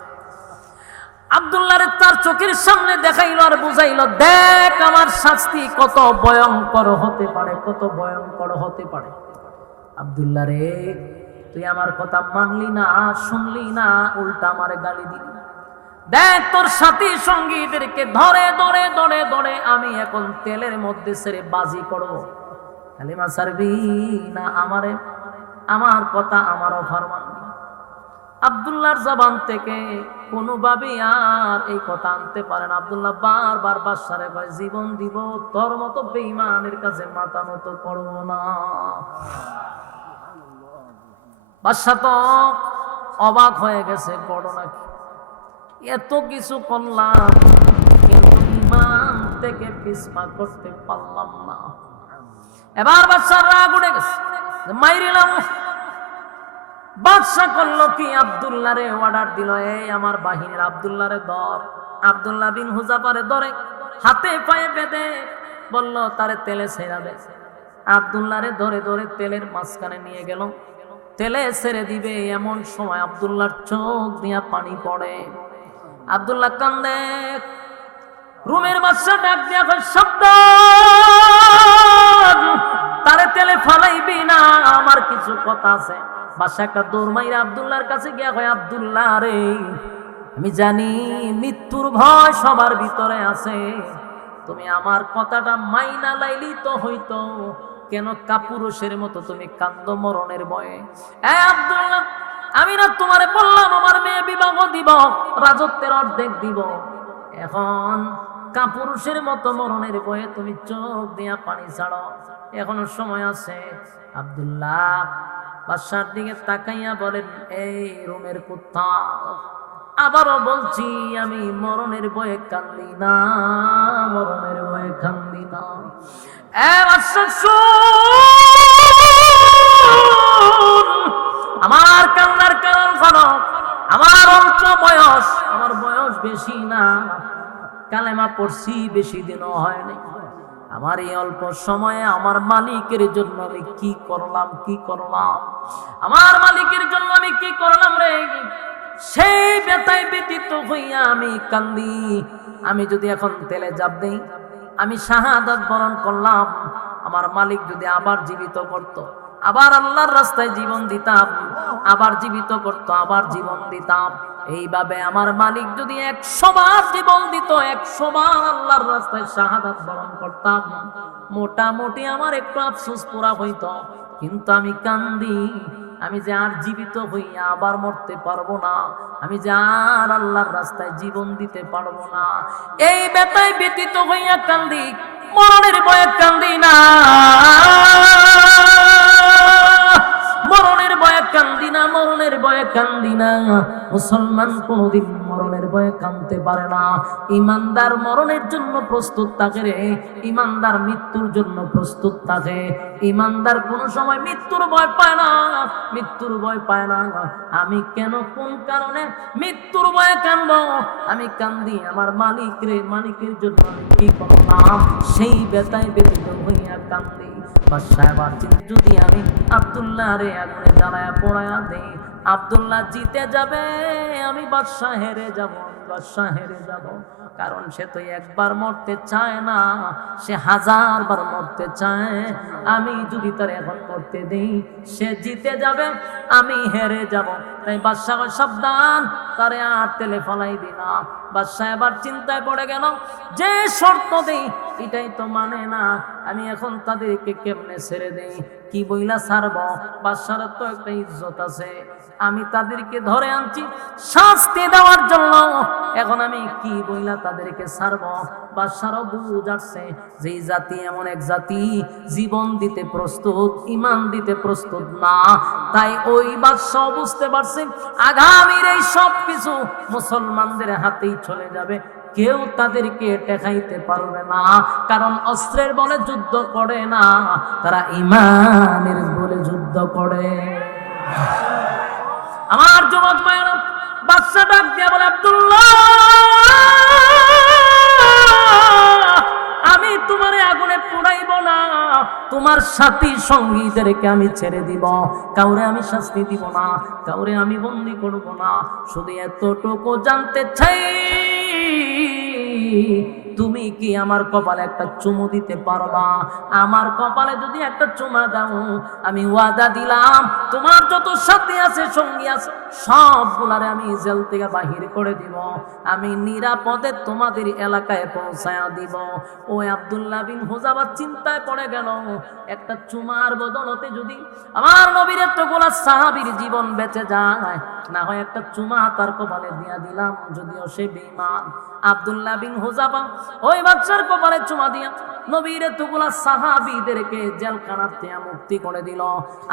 আব্দুল্লাহরে তার চোখের সামনে দেখাইলো আর বুঝাইলো, দেখ আমার শাস্তি কত ভয়ঙ্কর হতে পারে, কত ভয়ঙ্কর হতে পারে। আব্দুল্লাহ রে, তুই আমার কথা মানলি না, শুনলি না, উল্টা আমারে গালি দিলি। দেখ তোর সাথী সঙ্গীদেরকে ধরে ধরে ধরে ধরে আমি এখন তেলের মধ্যে ছেড়ে বাজি করব। কালিমা ছাড়বি না আমারে, আমার কথা, আমার অফার মানবি? আব্দুল্লাহর জবান থেকে কোনোভাবেই আর এই কথা আনতে পারে না। আব্দুল্লাহ বারবার বাদশারে কয়, জীবন দিব, তোর মতো বেঈমানের কাছে মাথা নত করব না। বাদশা তো অবাক হয়ে গেছে, ঘটনা কি, এত কিছু করলাম কিন্তু ঈমান থেকে পিছপা করতে পারলাম না। এবার বাদশার রাগ উঠে গেছে, মাইরিলাম। বাদশা করলো কি, আব্দুল্লাহরে অর্ডার দিল, এই আমার বাহিনীর আব্দুল্লাহরে ধর। আব্দুল্লাহ বিন হুযাফারে ধরে হাতে পায়ে বেঁধে বলল তারে তেলে ছেড়া দে। আব্দুল্লাহরে ধরে ধরে তেলের মাঝখানে নিয়ে গেল, তেলে ছেড়ে দিবে এমন সময় আব্দুল্লাহর চোখ দিয়া পানি পড়ে। আব্দুল্লাহ কান্দে। রুমের বাদশা ডাক দিয়া কয়, শব্দ তারে তেলে ফালাইবি না, আমার কিছু কথা আছে। বাদশা একটা দৌড় মাইরা আব্দুল্লাহর কাছে গিয়া কয়, আব্দুল্লাহ রে, আমি জানি মৃত্যুর ভয় সবার ভিতরে আছে, তুমি আমার কথাটা মাইনা লাইলি তো হইতো, কেন কাপুরুষের মতো তুমি কান্দ মরণের ভয়ে? আব্দুল্লাহ, আমি না তোমারে বললাম আমার মেয়ে বিবাহ দিব, রাজত্বের অর্ধেক দিব, এখন কাপুরুষের মতো মরণের ভয়ে তুমি চোখ দিয়া পানি ছাড়ো? এখনো সময় আছে। আব্দুল্লাহ বাদশার দিকে তাকাইয়া বলেন, এই রোমের কুত্তা, আবারও বলছি, আমি মরণের ভয়ে কান্দি না, মরণের ভয়ে কান্দি না। আমার কান্নার কারণ হলো আমার অল্প বয়স, আমার বয়স বেশি না, কালেমা পড়ছি বেশি দিনও হয়নি। আমার এই অল্প সময়ে আমার মালিকের জন্য আমি কি করলাম, কি করলাম, আমার মালিকের জন্য আমি কি করলাম রে, সেই ব্যথায় ব্যতীত হইয়া আমি কান্দি। আমি যদি এখন তেলে জাপ দেই, আমি শাহাদাত বরণ করলাম, আমার মালিক যদি আবার জীবিত করত, আবার আল্লাহর রাস্তায় জীবন দিতাম, আবার জীবিত করত, আবার জীবন দিতাম। এইভাবে আমার মালিক যদি 100 বার জীবন দিত, 100 বার আল্লাহর রাস্তায় শাহাদাত বরণ করতাম, মোটামুটি আমার একটু আফসোস পুরা হইত। কিন্তু আমি কান্দি, আমি যে আর জীবিত হইয়া আবার মরতে পারবো না, আমি যে আর আল্লাহর রাস্তায় জীবন দিতে পারবো না, এই ব্যথায় ব্যতীত হইয়া কান্দি, মরণের ভয়ে কান্দি না, মরণের ভয়ে কান্দি না, মরণের ভয়ে কান্দি না। মুসলমান কোনদিন মরণের ভয়ে কাঁদতে পারে না। ইমানদার মরণের জন্য প্রস্তুত থাকে রে, ইমানদার মৃত্যুর জন্য প্রস্তুত থাকে। ইমানদার কোন সময় মৃত্যুর ভয় পায় না, মৃত্যুর ভয় পায় না। আমি কেন, কোন কারণে মৃত্যুর ভয়ে কাঁদবো? আমি কান্দি আমার মালিক রে, মালিকের জন্য আমি কি করলাম, সেই ব্যথায় ব্যতীত হইয়া কান্দি। যদি আমি আব্দুল্লাহ রে আগুনে জ্বালায়া পোড়ায়া দেই, আব্দুল্লাহ জিতে যাবে, আমি বাদশাহ হেরে যাব, বাদশাহ হেরে যাব। কারণ সে তো একবার মরতে চায় না, সে 1000 বার মরতে চায়। আমি যদি তার এখন মরতে দেই, সে জিতে যাবে, আমি হেরে যাব। তাই বাদশাহ সাবধান, তারে আর তেলে ফলাই দিনা। বাদশাহ এবার চিন্তায় পড়ে গেল, যে শর্ত দেই এটাই তো মানে না, আমি এখন তাদেরকে কেমনে ছেড়ে দেই, কি বইলা ছাড়ব? বাদশার তো একটা ইজ্জত আছে, আমি তাদেরকে ধরে আনছি শাস্তি দেওয়ার জন্য, এখন আমি কি বইলা তাদেরকে ছাড়ব? বাদশারও বুঝ আসছে যে জাতি এমন এক জাতি, জীবন দিতে প্রস্তুত, ইমান দিতে প্রস্তুত না। তাই ওই বাদশাহ বুঝতে পারছে আগামীর এই সব কিছু মুসলমানদের হাতেই চলে যাবে, কেউ তাদেরকে ঠেকাইতে পারবে না। কারণ অস্ত্রের বলে যুদ্ধ করে না, তারা ইমানের বলে যুদ্ধ করে। আমার যুবক ভাইরা, বাদশা ডাক দিয়া বলে, আব্দুল্লাহ, আমি তোমারে আগুনে পোড়াইব না, তোমার সাথী সঙ্গীদেরকে আমি ছেড়ে দিব, কাউরে আমি শাস্তি দিব না, কাউরে আমি বন্দী করব না। শুধু এতটুকু জানতে চাই, তুমি কি আমার কপালে একটা চুমু দিতে পারবা? আমার কপালে যদি একটা চুমা দাও, আমি ওয়াদা দিলাম তোমার যত সাথী আছে, সঙ্গী আছে, সবগুলারে আমি জেল থেকে বাহির করে দিব, আমি নিরাপদে তোমাদের এলাকায় পৌঁছায়া দিব। ওই আব্দুল্লাহ বিন হুযাফা চিন্তায় পড়ে গেল, একটা চুমার বদলতে যদি আমার নবীর এতগুলা সাহাবীর জীবন বেঁচে যায়, না হয় একটা চুমা তার কপালে দিয়া দিলাম, যদিও সে বেঈমান। আব্দুল্লাহ বিন হুযাফা ওই বাচ্চার কপালে চুমা দিয়া নবীর এতগুলা সাহাবীদেরকে জেলখানা থেকে মুক্তি করে দিল।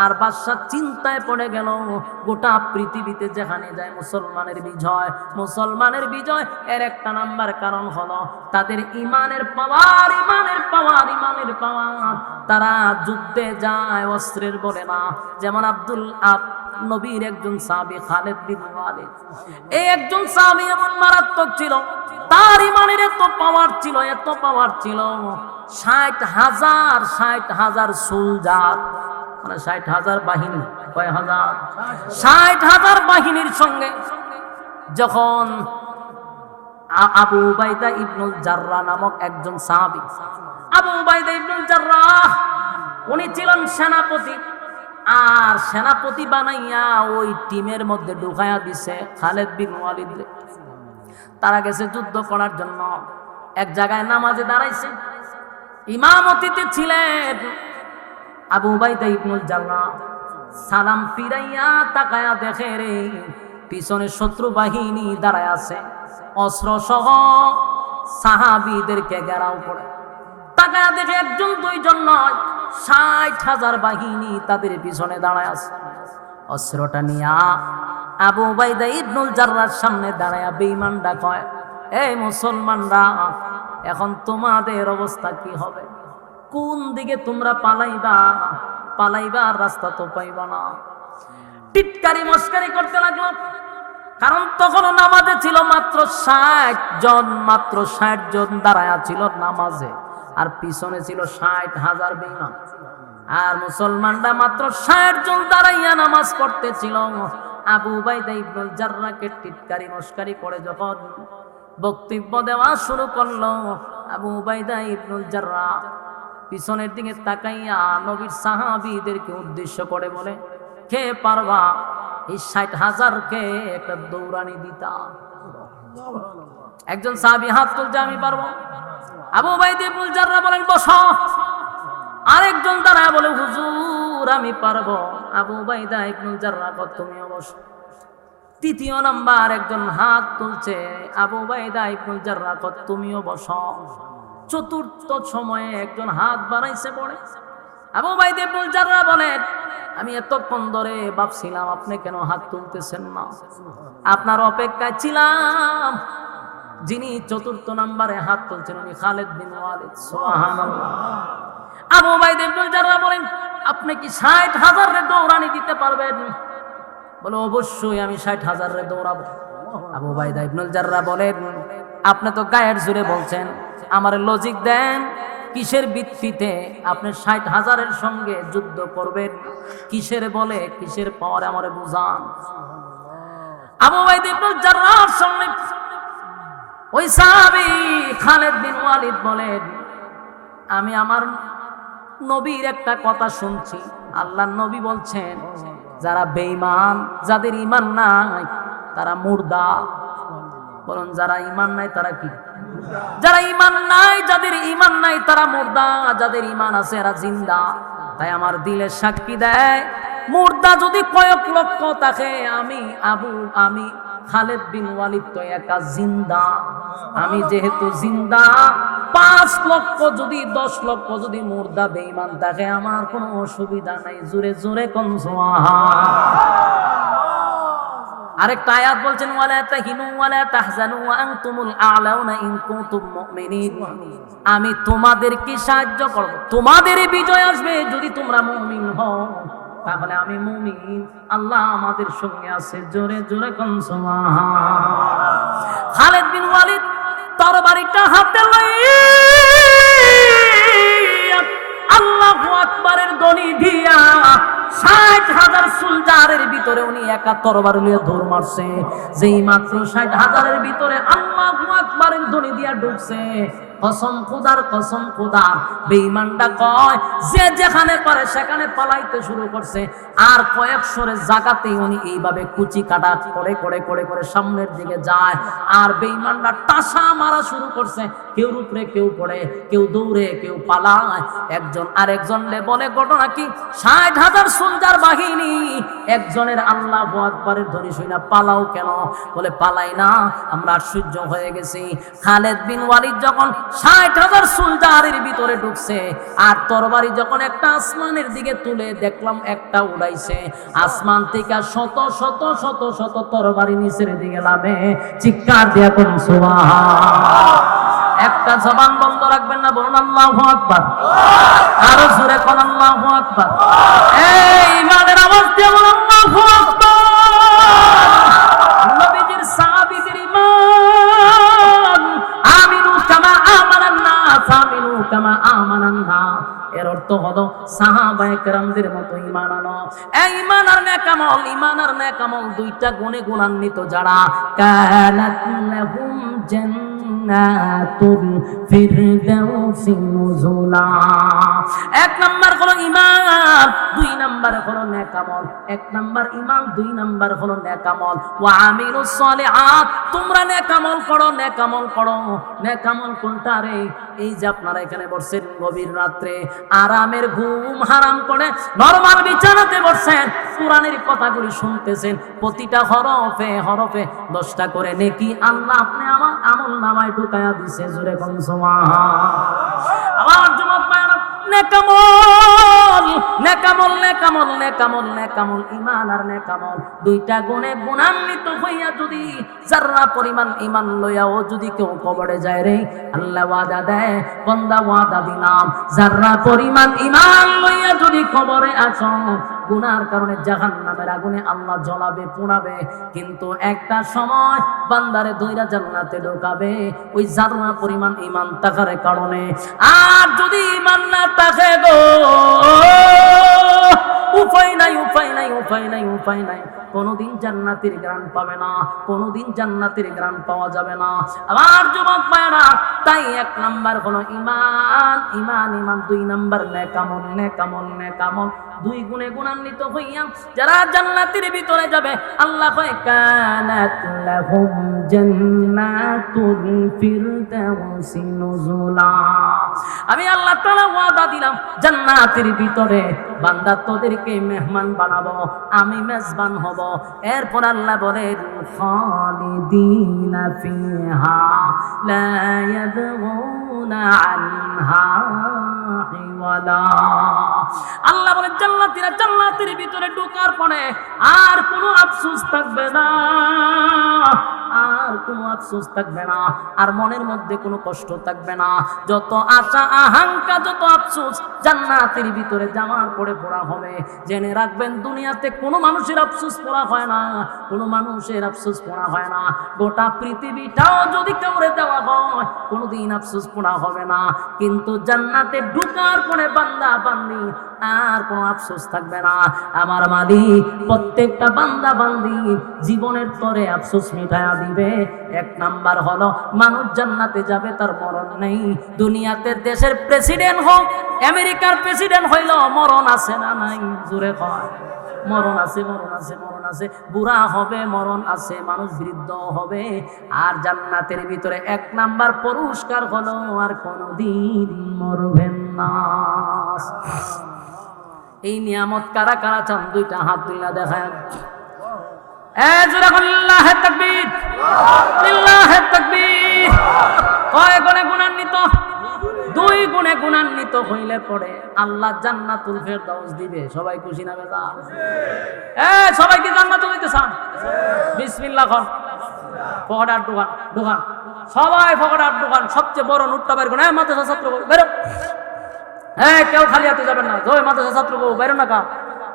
আর বাদশা চিন্তায় পড়ে গেল, গোটা পৃথিবীতে যেখানে যায় মুসলমানের বিজয়, মুসলমানের বিজয় এর একটা নাম্বার কারণ হলো তাদের ইমানের পাওয়ার, ইমানের পাওয়ার, ইমানের পাওয়ার। তারা যুদ্ধে যায় অস্ত্রের বলে না। যেমন নবীর একজন সাহাবী খালিদ বিন ওয়ালিদ, এই একজন সাহাবী এমন মারাত্মক ছিল, তার ইমানের এত পাওয়ার ছিল, এত পাওয়ার ছিল, 60,000 সোলজার, মানে 60,000 বাহিনী, কয় হাজার, 60,000 বাহিনীর সঙ্গে যখন আবু উবাইদা ইবনুল জাররাহ নামক একজন সাহাবী, আবু উবাইদা ইবনুল জাররাহ, উনি ছিলেন সেনাপতি, আর সেনাপতি বানাইয়া ওই টিমের মধ্যে ঢুকাইয়া দিছে খালিদ বিন ওয়ালিদ। তারা গেছে যুদ্ধ করার জন্য, এক জায়গায় নামাজে দাঁড়াইছে, ইমামতিতে ছিলেন আবু উবাইদা ইবনুল জাররাহ। সালাম ফিরাইয়া তাকায়া দেখে রে, পিছনে শত্রু বাহিনী দাঁড়ায় আছে, অস্ত্র সহ সাহাবীদেরকে ঘেরাও করে। তাকায়া দেখে একজন দুইজন নয়, 60,000 বাহিনী তাদের পিছনে দাঁড়ায় আছে। অস্ত্রটা নিয়া আবু উবাইদা ইবনুল জাররার সামনে দাঁড়ায়া বেঈমানরা কয়, এই মুসলমানরা, এখন তোমাদের অবস্থা কি হবে? কোন দিকে তোমরা পালাইবা আর রাস্তা তো পাইবা না। টিটকারি মস্কারি করতে লাগলো, কারণ তখনও নামাজে ছিল মাত্র 60 জন দাঁড়ায়া ছিল নামাজে, আর পিছনে ছিল 60,000 বেঈমান। আর মুসলমানরা মাত্র 60 জন দাঁড়াইয়া নামাজ পড়তেছিল। আবু উবাইদা ইবনুল জাররাকে টিটকারি মস্কারি করে যখন বক্তব্য দেওয়া শুরু করলো, আবু উবাইদা ইবনুল জাররা পিছনের দিকে তাকাইয়া নবীর সাহাবীদেরকে উদ্দেশ্য করে বলে, কে পারবা এই 60,000-কে একটা দৌড়ানি দিতা? একজন সাহাবী হাত তুলছে, আমি পারবো। আবু উবাইদা ইবনুল জাররা বলেন, বসো। আরেকজন দাঁড়ায় বলে, হুজুর আমি পারবো। আবু উবাইদা ইবনুল জাররা কত, তুমিও বসো। তৃতীয় নাম্বার একজন হাত তুলছে, আবু উবাইদা ইবনুল জাররা কত, তুমিও বসো। চতুর্থ সময়ে একজন হাত বাড়াইছে পড়ে। আবু উবাইদা ইবনুল জাররা বলেন, আমি এতক্ষণ ধরে ভাবছিলাম আপনি কেন হাত তুলতেছেন না, আপনার অপেক্ষায় ছিলাম। যিনি চতুর্থ নাম্বারে হাত তুলছেন উনি খালিদ বিন ওয়ালিদ। সুবহানাল্লাহ। আবু উবাইদা ইবনুল জাররা বলেন, আপনি কি 60,000-এর দৌড়ানি দিতে পারবেন? বলে, অবশ্যই আমি 60,000-এর দৌড়াবো। আবু উবাইদা ইবনুল জাররা বলেন, আপনি তো গায়ের জোরে বলছেন, আমার লজিক দেন, কিসের ভিত্তিতে আপনি 60,000-এর সঙ্গে যুদ্ধ করবেন? কিসের বলে, কিসের পাওয়ারে আমারে বুঝান। আবু উবাইদা ইবনুল জাররার সামনে ওই সাহাবী খালিদ বিন ওয়ালিদ বলেন, আমি আমার নবীর একটা কথা শুনছি। আল্লাহর নবী বলছেন, যারা বেঈমান, যাদের ঈমান নাই তারা মুর্দা। বলুন, যারা ঈমান নাই তারা কি? যারা ঈমান নাই, যাদের ঈমান নাই তারা মুর্দা, যাদের ঈমান আছে এরা জিন্দা। তাই আমার দিলের সাক্ষী দেয়, মুর্দা যদি কয়েক লক্ষ থাকে, আমি খালিদ বিন ওয়ালিদ তো একা জিন্দা। আমি যেহেতু জিন্দা, 5 লক্ষ যদি 10 লক্ষ যদি মুর্দা বেঈমান থাকে, আমার কোনো অসুবিধা নাই। জোরে জোরে কোন সুবহানাল্লাহ। আরেকটা আয়াত বলছেন, ওয়ালা তাহিনু ওয়ালা তাহজানু ওয়া আনতুমুল আ'লাউনা ইন কুনতুম মুমিনিন। আমি তোমাদেরকে সাহায্য করব, তোমাদের বিজয় আসবে যদি তোমরা মুমিন হও। তাহলে আমি মুমিন, আল্লাহ আমাদের সঙ্গে আছে। জোরে জোরে কোন সুবহানাল্লাহ। খালিদ বিন ওয়ালিদ তরবারিটা হাতে লইয়া আল্লাহু আকবারের ধ্বনি দিয়া 60,000 সোলজারের ভিতরে উনি একা তরবার নিয়ে দৌড় মারছে। যেই মাত্র 60,000-এর ভিতরে আল্লাহু আকবারের ধ্বনি দিয়া ঢুকছে, কসম খোদার, কসম খোদার, বেঈমানটা কয় যে যেখানে পারে সেখানে পালাইতে শুরু করছে। আর কয়েকশোরের জায়গাতেই উনি এইভাবে কুচি কাটা করে করে করে করে সামনের দিকে যায়। আর বেঈমানরা টাসা মারা শুরু করছে, কেউ উপরে কেউ পড়ে, কেউ দৌড়ে কেউ পালায়। একজন আরেকজনকে বলে, ঘটনা কি? 60,000 সোলজার বাহিনী, একজনের আল্লাহু আকবারের ধ্বনি শুনে পালাও কেন? বলে, পালাই না, আমরা আশ্চর্য হয়ে গেছি। খালিদ বিন ওয়ালিদ যখন 60,000 সোলজারের ভিতরে ঢুকছে, আর তরবারি যখন একটা আসমানের দিকে তুলে দেখলাম একটা উড়াইছে, আসমান থেকে শত শত শত শত তরবারি নিচের দিকে নামে। চিৎকার দিয়া কোন সুবহানাল্লাহ। একটা জবান বন্ধ রাখবেন না, বলুন আল্লাহু আকবার। আরো জোরে কোন আল্লাহু আকবার। এই ইমানের আওয়াজ দিয়ে বলুন আল্লাহু আকবার। নবীজির সাহাবীদের ঈমান, আমিনু কামা আমানান নাস, আমিনু কামা আমানান নাস। এর অর্থ হলো সাহাবায়ে কেরামদের মতো ঈমান আনো। এই ঈমান আর নেকামল, ঈমান আর নেকামল দুইটা গুণে গুণান্বিত যারা, কানাত লাহুম জান্নাতুল ফিরদাউসি নুজুলা। এক নাম্বার হলো ঈমান, দুই নাম্বার হলো নেকামল। এক নাম্বার ঈমান, দুই নাম্বার হলো নেকামল। ওয়া আমিলুস সালিহাত, তোমরা নেকামল করো, নেকামল করো। নেকামল কোনটা রে? এই যে আপনারা এখানে বসছেন গভীর রাত্রে, আরামের ঘুম হারাম করে নরমাল বিছানাতে বসছেন, কোরআনের কথাগুলি শুনতেছেন, প্রতিটা হরফে হরফে 10টা করে নেকি আল্লাহ আপনি আমার আমল নামায় ঢুকায়া দিছে। জোরে কোন সুবহানাল্লাহ। আমার যুবক ভাইরা, নেকামল নেকামল নেকামল নেকামল নেকামল ঈমান আর নেকামল দুইটা গুণে গুণান্বিত হইয়া যদি যারা পরিমাণ ঈমান লইয়াও যদি কেউ কবরে যায় রে, আল্লাহ ওয়াদা দেয়, বান্দা ওয়াদা দিলাম যারা পরিমাণ ঈমান লইয়া যদি কবরে আসো, গুনার কারণে জাহান্নামের আগুনে আল্লাহ জ্বলাবে, পোড়াবে, কিন্তু একটা সময় বান্দারে দইরা জান্নাতে ঢোকাবে ওই যারা পরিমাণ ঈমান থাকার কারণে। আর যদি ঈমান না থাকে গো, উপায় নাই উপায় নাই উপায় নাই উপায় নাই, কোনদিন জান্নাতের গ্রাণ পাবে না, কোনদিন জান্নাতের গ্রাণ পাওয়া যাবে না। আমার যুবক ভাইরা, তাই এক নাম্বার হলো ঈমান, ঈমান ঈমান, দুই নাম্বার নেকামল, নেকামল নেকামল, দুই গুণে গুণান্বিত হইয়া যারা জান্নাতের ভিতরে যাবে, আল্লাহ কয় কানাত লাহুম জান্নাতুল ফিরদাউসি নুজুলা। আমি আল্লাহ তাআলা ওয়াদা দিলাম জান্নাতের ভিতরে বান্দা তোদেরকে মেহমান বানাবো, আমি মেজবান হব। এরপর আল্লাহ বলেন খালিদিনা ফিহা লা ইয়াবগুনা আনহা হিওয়ালা। আল্লাহ বলেন জান্নাতীরা জান্নাতের ভিতরে ঢোকার পরে আর কোনো আফসোস থাকবে না, আর কোনো আফসোস থাকবে না, আর মনের মধ্যে কোনো কষ্ট থাকবে না। যত আশা আকাঙ্ক্ষা, যত আফসোস জান্নাতের ভিতরে যাওয়ার পরে পড়া হবে। জেনে রাখবেন দুনিয়াতে কোনো মানুষের আফসোস পড়া হয় না, কোনো মানুষের আফসোস পড়া হয় না। গোটা পৃথিবীটাও যদি কাউরে দেওয়া হয় কোনোদিন আফসোস পড়া হবে না, কিন্তু জান্নাতে ঢোকার পরে বান্দা বান্দি আর কোনো আফসোস থাকবে না। আমার মালিক প্রত্যেকটা বান্দা বান্দি জীবনের তরে আফসোস মিটায়া দিবে। এক নাম্বার হলো মানুষ জান্নাতে যাবে তার মরণ নেই। দুনিয়াতে দেশের প্রেসিডেন্ট হোক, আমেরিকার প্রেসিডেন্ট হইল, মরণ আছে না নাই? জোরে কয় মরণ আছে, মরণ আছে, মরণ আছে। বুড়া হবে, মরণ আছে, মানুষ বৃদ্ধ হবে। আর জান্নাতের ভিতরে এক নাম্বার পুরস্কার হলো আর কোনদিন মরবেন না। এই নিয়ামত কারা কারা চান? দুইটা হাত তুলে দেখান। লিল্লাহে তাকবীর, লিল্লাহে তাকবীর। কয় গুণে গুণান্বিত? দুই গুণে গুণান্বিত হইলে পরে আল্লাহ জান্নাতুল ফেরদাউস দিবে। সবাই খুশি না বেজা? সবাই কি জান্নাতে হইতে চান? বিসমিল্লাহ খান। ফকড়ার দোকান, দোকান সবাই ফকড়ার দোকান। সবচেয়ে বড় নোটটা বের করে মাদ্রাসা ছাত্র বেরো। কেউ খালি হাতে যাবেন না। জয় মাদ্রাসা ছাত্র বেরো না,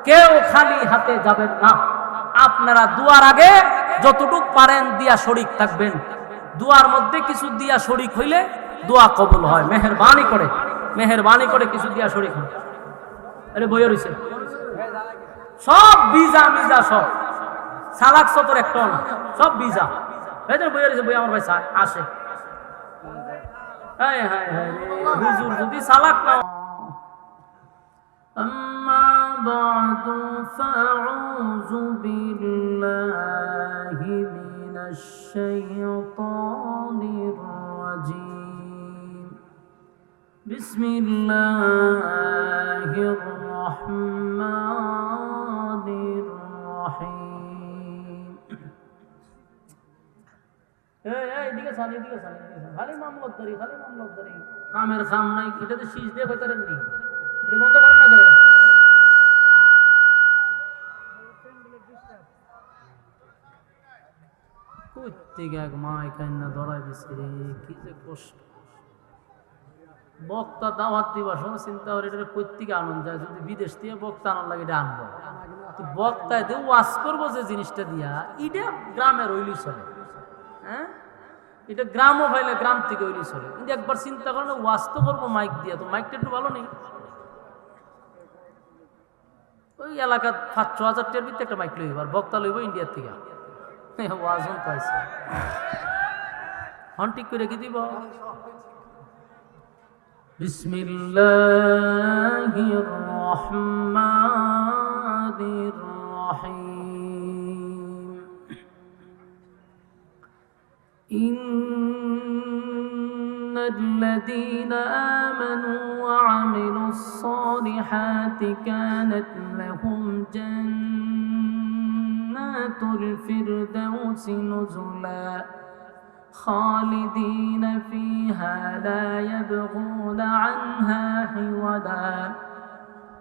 কেউ খালি হাতে যাবেন না। আপনারা দুয়ার আগে যতটুক পারেন দিয়া শরিক থাকবেন। দুয়ার মধ্যে কিছু দিয়া শরিক হইলে দোয়া কবুল হয়। মেহেরবানি করে, মেহেরবানি করে কিছু দিয়া শরিক হয়। আরে বইয়া রইছে সব বিজা মিজা, সব সালাক সতর এক টন, সব বিজা বইয়া রইছে। বই আমার ভাই আসে। হুজুর যদি সালাক না। أما بعد فأعوذ بالله من الشيطان الرجيم. بسم الله الرحمن الرحيم. এদিকে সালি, এদিকে সালি, খালি মামলত ধরি, খালি মামলত ধরি। কামের খাম নাই, এটাতে শীষ দিয়ে কইতারেন নি? এটা বন্ধ করেন না করে। বক্তা দাওয়াত দিবা সময় চিন্তা করে এটা প্রত্যেকে আনন্দ যায়। যদি বিদেশ দিয়ে বক্তা আনার লাগে এটা আনবো, বক্তায় দিয়ে ওয়াজ করবো যে জিনিসটা দিয়া, এটা গ্রামের ওইলি চলে। হ্যাঁ, এটা গ্রামও হইলে গ্রাম থেকে ওইলি চলে। কিন্তু একবার চিন্তা করেন ওয়াজ তো করবো মাইক দিয়া, তো মাইকটা একটু ভালো নেই। ওই এলাকার 5-6 হাজার টাকার ভিতরে একটা মাইক লইব, আর বক্তা লইব ইন্ডিয়ার থেকে। ওয়াজন পাইছে হন ঠিক করে কি দিব? বিসমিল্লাহির রহমানির রহিম। ইন্নাল্লাযীনা আমানু ওয়া আমিলুস সালিহাতি কানাত লাহুম জান্নাতুল ফিরদাউসি নুজুলা خالدين فيها لا يبغون عنها حولا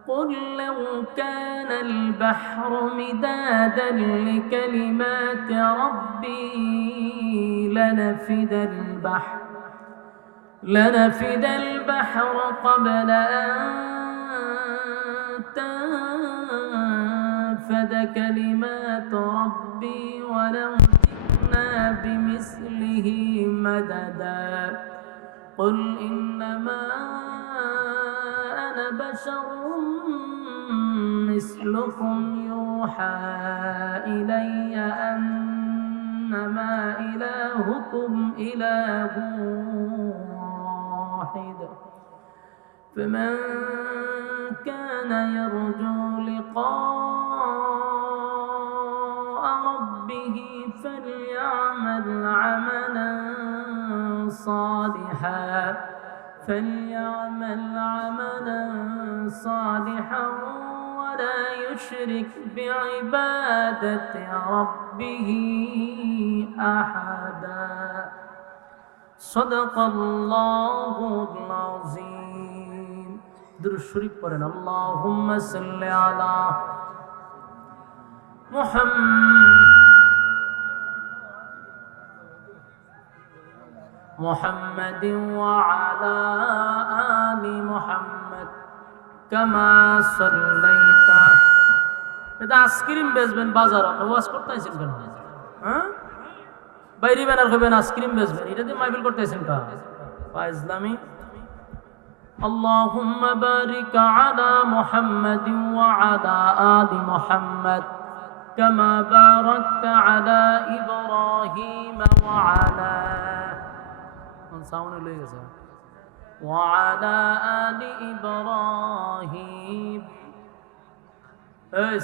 قل لو كان البحر مدادا لكلمات ربي لنفد البحر قبل أن تنفد كلمات ربي ولو جئنا بمثله مددا قل إنما أنا بشر مثلكم يوحى إلي أنما إلهكم إله واحد فمن كان يرجو لقاء ربه فليعمل عملا صالحا ولا يشرك بعبادة ربه أحدا صدق الله العظيم درود شريف পড়েন اللهم صل على محمد وعلى آل محمد كما صليت এটা আইসক্রিম বেচবেন বাজার আপনি ওয়াজ করতেছেন কেন হ্যাঁ বাইরে ব্যানার হবেন আইসক্রিম বেচবেন এটা দিয়ে মাইবিল করতেছেন কা ইসলামী اللهم بارك على محمد وعلى آل محمد كما باركت على إبراهيم وعلى وعلى آل إبراهيم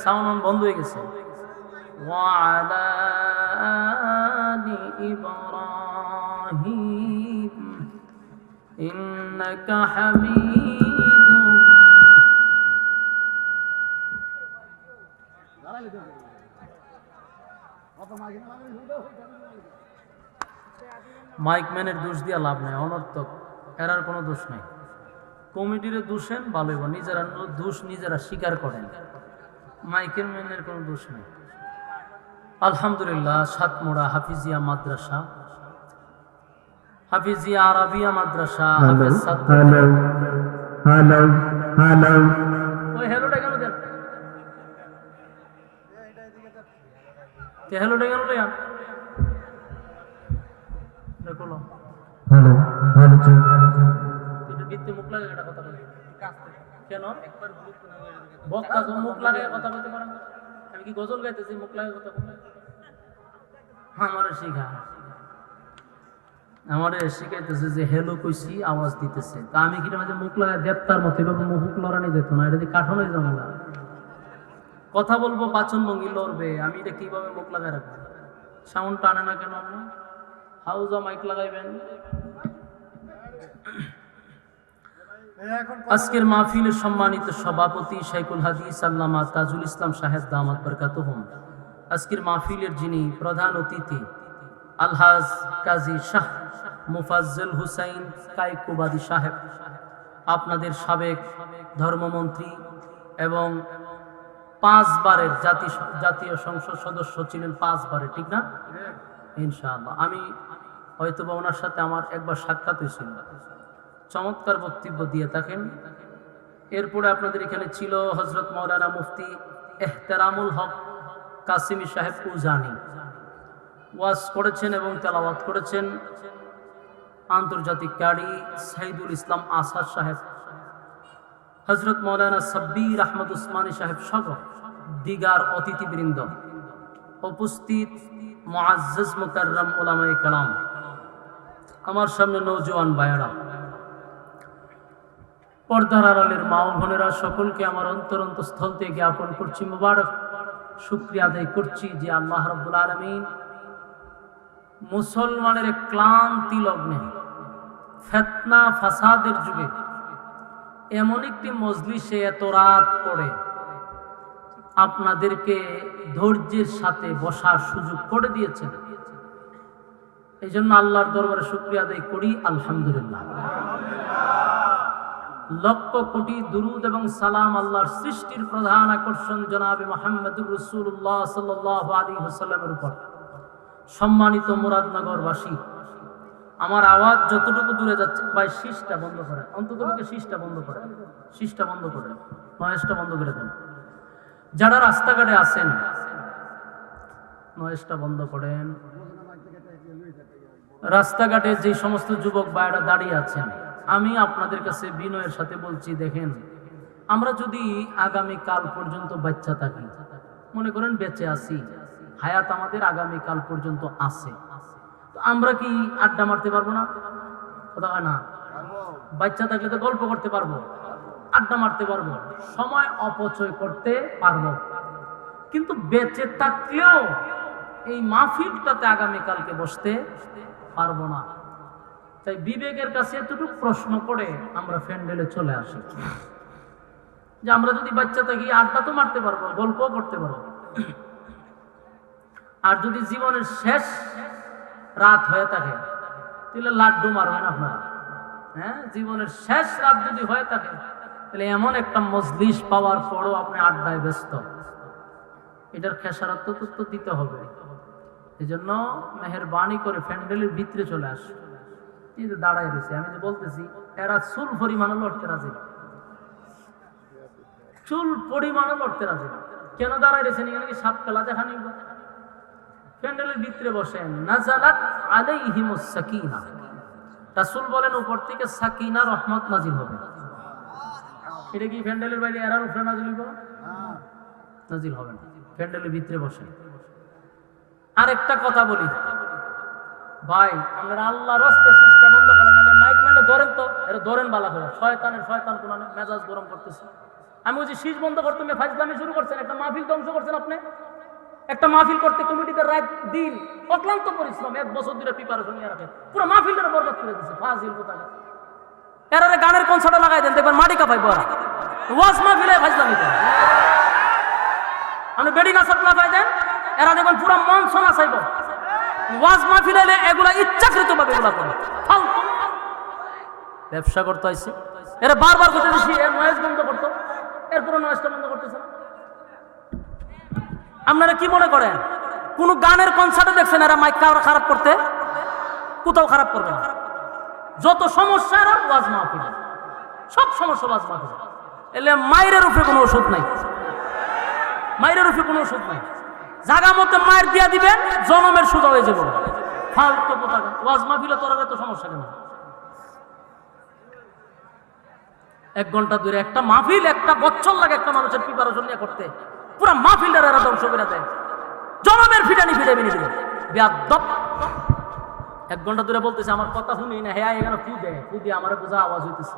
সাউন্ড বন্ধ হয়ে গেছে وعلى آل إبراهيم إنك حميد মাইক ম্যানের দোষ দিয়া লাভ নাই, অনর্থক এরার কোনো দোষ নাই। কমিটির দোষেন ভালো হইব, নিজেরা দোষ নিজেরা স্বীকার করেন, মাইকের ম্যানের কোনো দোষ নাই। আলহামদুলিল্লাহ, সাতমোড়া হাফিজিয়া মাদ্রাসা, হাফিজিয়া আরাবিয়া মাদ্রাসা, হেলোটা কেন দেন, হেলোটা কেন দেন, মুখ লাগে কথা বলে কেন, বক্তা তো মুখ লাগে কথা বলতে পারেন। আমি কি গজল গাইতেছি মুখ লাগে কথা বলে? আমারে শিখাইতেছে যে হেলো কইছি আওয়াজ দিতেছে, তা আমি কি মাঝে মুখ লাগায় দেবতার মতো এভাবে মুখ লড়ানি যেত না, এটা দিয়ে কাঠনে জমা কথা বলবো, বাচন ভঙ্গি লড়বে, আমি এটা কিভাবে মুখ লাগায় রাখবো? সাউন্ড টানে না কেন? আপনি হাউজা মাইক লাগাইবেন। আজকের মাহফিলের সম্মানিত সভাপতি শাইখুল হাদিস আল্লামা তাজুল ইসলাম সাহেব দামাত বরকাতুহুম, আজকের মাহফিলের যিনি প্রধান অতিথি আলহাজ কাজী শাহ মুফাজ্জল হুসাইন কায়কুবাদী সাহেব, আপনাদের সাবেক ধর্মমন্ত্রী এবং 5 বারের জাতীয় সংসদ সদস্য ছিলেন, 5 বারের, ঠিক না? ইনশাআল্লাহ আমি হয়তোবা ওনার সাথে আমার একবার সাক্ষাৎ হয়েছিল, চমৎকার বক্তব্য দিয়ে থাকেন। এরপরে আপনাদের এখানে ছিল হযরত মাওলানা মুফতি এহতেরামুল হক কাসিমি সাহেব উজানি, ওয়াজ করেছেন এবং তেলাওয়াত করেছেন। আন্তর্জাতিক কারি সাইদুল ইসলাম আসাদ সাহেব, হযরত মাওলানা সাব্বির আহমদ উসমানী সাহেব সহ দিগার অতিথিবৃন্দ, উপস্থিত মুআজ্জাজ মুকাররম উলামায়ে কেরাম, আমার সামনে নওজোয়ান ভাইয়েরা, পর্দার আড়ালের মা ও বোনেরা, সকলকে আমার অন্তরস্থল থেকে জ্ঞাপন করছি মুবারক, শুকরিয়া আদায় করছি যে আল্লাহ রাব্বুল আলামিন মুসলমানের ক্লান্তি লগ্নে, ফিতনা ফাসাদের যুগে এমন একটি মজলিসে এত রাত পড়ে আপনাদেরকে ধৈর্যের সাথে বসার সুযোগ করে দিয়েছেন। এই জন্য আল্লাহর দরবারে শুকরিয়া আদায় করি, আলহামদুলিল্লাহ। লক্ষ কোটি দুরুদ এবং সালাম আল্লাহর সৃষ্টির প্রধান আকর্ষণ জনাবে মুহাম্মদুর রাসূলুল্লাহ সাল্লাল্লাহু আলাইহি ওয়াসাল্লামের উপর। সম্মানিত মুরাদনগরবাসী, আমার আওয়াজ যতটুকু দূরে যাচ্ছে, ভাই শীষটা বন্ধ করেন, অন্তত শীষটা বন্ধ করেন, শীষটা বন্ধ করেন, নয়েজটা বন্ধ করে দেন। যারা রাস্তাঘাটে আছেন নয়েজটা বন্ধ করেন। রাস্তাঘাটে যে সমস্ত যুবক ভাইরা দাঁড়িয়ে আছেন, আমি আপনাদের কাছে বিনয়ের সাথে বলছি, দেখেন, আমরা যদি আগামী কাল পর্যন্ত বাচ্চা থাকি, মনে করেন বেঁচে আছি, হায়াত আমাদের আগামী কাল পর্যন্ত আছে, তো আমরা কি আড্ডা মারতে পারবো না? কথা হয় না? বাচ্চা থাকলে তো গল্প করতে পারবো, আড্ডা মারতে পারবো, সময় অপচয় করতে পারবো, কিন্তু বেঁচে থাকলেও এই মাহফিলটাতে আগামী কালকে বসতে পারবো না। তাই বিবেকের কাছে এতটুকু প্রশ্ন করে আমরা প্যান্ডেলে চলে আসি যে আমরা যদি বাচ্চা থাকি আড্ডা তো মারতে পারবো, গল্পও করতে পারবো, আর যদি জীবনের শেষ রাত হয়ে থাকে তাহলে লাড্ডু মারবেন আপনারা। হ্যাঁ, জীবনের শেষ রাত যদি হয়ে থাকে তাহলে এমন একটা মজলিস পাওয়ার পরও আপনি আড্ডায় ব্যস্ত, এটার খেসারত তো দিতে হবে। এই জন্য মেহেরবানি করে প্যান্ডেলের ভিতরে চলে আসে। এই যে দাঁড়ায় রয়েছে, আমি যে বলতেছি, এরা চুল পরিমাণও লড়তে রাজি না, চুল পরিমাণও লড়তে রাজি না। কেন দাঁড়ায় রয়েছেন? এখানে কি সাপ খেলা দেখা নিব? প্যান্ডেলের ভিতরে বসেন। নাজালাত আলাইহিমুস সাকিনা, রাসূল বলেন উপর থেকে সাকিনা রহমত নাজিল হবে। এটা কি প্যান্ডেলের বাইরে এরার উপরে নাজিল হবে? নাজিল হবে না, প্যান্ডেলের ভিতরে বসেন। আরেকটা কথা বলি ভাই, আমরা আল্লাহর রাস্তায় সিস্টেম বন্ধ করেন, নাহলে মাইক ম্যানে ধরেন তো, এটা ধরেন বালা করে, শয়তান কোন মেজাজ গরম করতেছে। আমি বলছি শীষ বন্ধ করতে ফাজলামি শুরু করছেন, একটা মাহফিল ধ্বংস করছেন আপনি। একটা মাহফিল করতে কমিটিতে রাত দিন অক্লান্ত পরিশ্রম, 1 বছর ধরে প্রিপারেশন নিয়ে রাখে, পুরো মাহফিলটা বরবাদ করে দিচ্ছে। ফাজিল কোথায়, এরা গানের কনসার্টে লাগাই দেন, দেখবেন মাটি কাঁপাই পড়া। ওয়াজ মাহফিলে ফাজলামি করে আপনি বেডি নাচাত লাগাই দেন, এরা দেখবেন পুরো মঞ্চ নাচাইব। ওয়াজ মাহফিলে এগুলা ইচ্ছাকৃত ভাবে এগুলা করে ফালতু ব্যবসা করতে হয়েছে। এরা বারবার করতে দিচ্ছি এর নয়েজ বন্ধ করতো, এরপরে নয়েজটা বন্ধ করতেছে। আপনারা কি মনে করেন কোন গানের কনসার্টে দেখছেন এরা মাইক খারাপ করতে? কোথাও খারাপ করবে না। যত সমস্যা এরা ওয়াজ মাহফিলে, সব সমস্যা ওয়াজ মাহফিলে। এলে মায়ের উপরে কোনো ওষুধ নাই, মায়ের উপরে কোনো ওষুধ নাই। জায়গা মতো মায়ের দিয়া দিবেন, জনমের সুদা হয়ে যাবে। ফালতু কোথাকার ওয়াজ মাহফিলে তোর এত সমস্যা কেন? 1 ঘন্টা ধরে একটা মাহফিল, একটা বছর লাগে একটা মানুষের প্রিপারেশন নিয়ে করতে, পুরো মাহফিলটা এরা ধ্বংস করে দেয়। জনমের ফিটানি ফিটামিনি দিবে বেয়াদব। 1 ঘন্টা ধরে বলতেছে আমার কথা শুনি না, হ্যাঁ এখানে ফু দেয়, ফু দিয়ে আমার বোঝা আওয়াজ হইতেছে।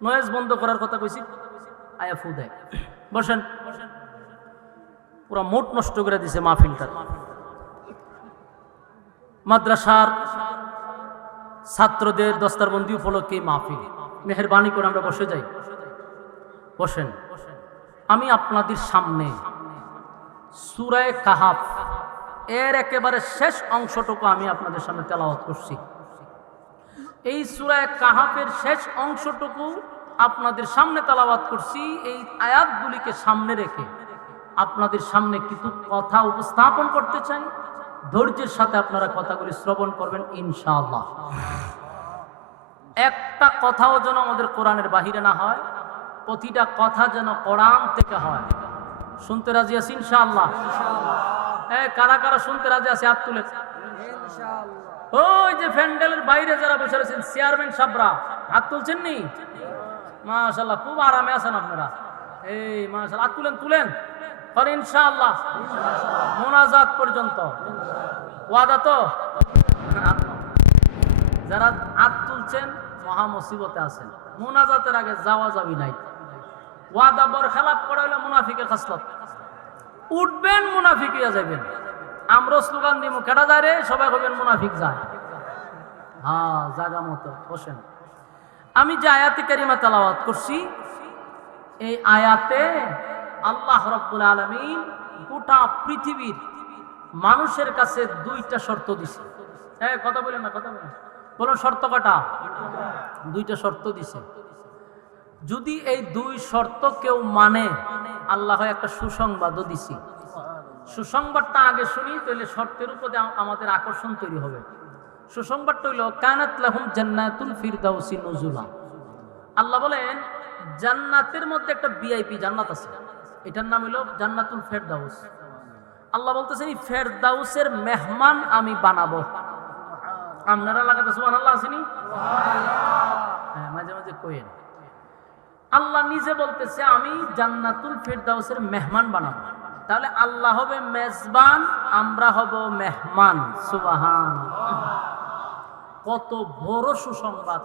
নয়েজ বন্ধ করার কথা কইছি, আয়া ফু দেয়। বসেন, পুরো মোট নষ্ট করে দিছে মাহফিলটা। মাদ্রাসার ছাত্রদের দস্তারবন্দি উপলক্ষে মাহফিল, মেহেরবানি করে আমরা বসে যাই। বসেন। আমি আপনাদের সামনে সূরা কাহাফ এর একেবারে শেষ অংশটুকু আমি আপনাদের সামনে তেলাওয়াত করছি। এই সূরা কাহাফের শেষ অংশটুকু আপনাদের সামনে তেলাওয়াত করছি। এই আয়াতগুলিকে সামনে রেখে আপনাদের সামনে কিছু কথা উপস্থাপন করতে চাই। ধৈর্যের সাথে আপনারা কথাগুলি শ্রবণ করবেন ইনশাআল্লাহ। একটা কথাও যেন আমাদের কোরআনের বাহিরে না হয়, প্রতিটা কথা যেন কোরআন থেকে হয়। শুনতে রাজি আছি ইনশাআল্লাহ? কারা কারা শুনতে রাজি আছে হাত তুলে। ওই যে প্যান্ডেলের বাইরে যারা বসে রয়েছেন চেয়ারম্যান সাহেবরা হাত তুলছেন নি? মাশাআল্লাহ, খুব আরামে আছেন আপনারা। এই মাশাআল্লাহ, হাত তুলেন তুলেন আর ইনশাআল্লাহ মোনাজাত পর্যন্ত ওয়াদা তো। যারা হাত তুলছেন মহা মুসিবতে আছেন, মোনাজাতের আগে যাওয়া যাবি নাই। ওয়াদা বরখেলাপ করা হলে মুনাফিকের খাসলত। উঠবেন মুনাফিক হইয়া যাবেন। আমরা স্লোগান দিব কেটা যায় রে, সবাই কইবেন মুনাফিক যায়। হ্যাঁ, জায়গা মতো বসেন। আমি যে আয়াতে কারিমা তেলাওয়াত করছি, এই আয়াতে আল্লাহ রাব্বুল আলামিন গোটা পৃথিবীর মানুষের কাছে দুইটা শর্ত দিছে। হ্যাঁ, কথা বলেন না, কথা বলেন। বলুন শর্ত কটা? দুইটা শর্ত দিছে। যদি এই দুই শর্ত কেউ মানে, আল্লাহ একটা সুসংবাদও দিছি। সুসংবাদটা আগে শুনি, তাহলে শর্তের উপরে আমাদের আকর্ষণ তৈরি হবে। সুসংবাদটা হইল কানাত লাহুম জান্নাতুল ফিরদাউসি নুজুলা। আল্লাহ বলেন জান্নাতের মধ্যে একটা ভিআইপি জান্নাত আছে, এটার নাম হইল জান্নাতুল ফেরদাউস। আল্লাহ বলতেছেন এই ফেরদাউসের মেহমান আমি বানাবো। আপনারা লাগাতে সুবহানাল্লাহ আসেনি? হ্যাঁ, মাঝে মাঝে কইেন। আল্লাহ নিজে বলতেছে আমি জান্নাতুল ফেরদাউসের মেহমান বানাবো। তাহলে আল্লাহ হবে মেজবান, আমরা হব মেহমান। সুবহানাল্লাহ, কত বড় সুসংবাদ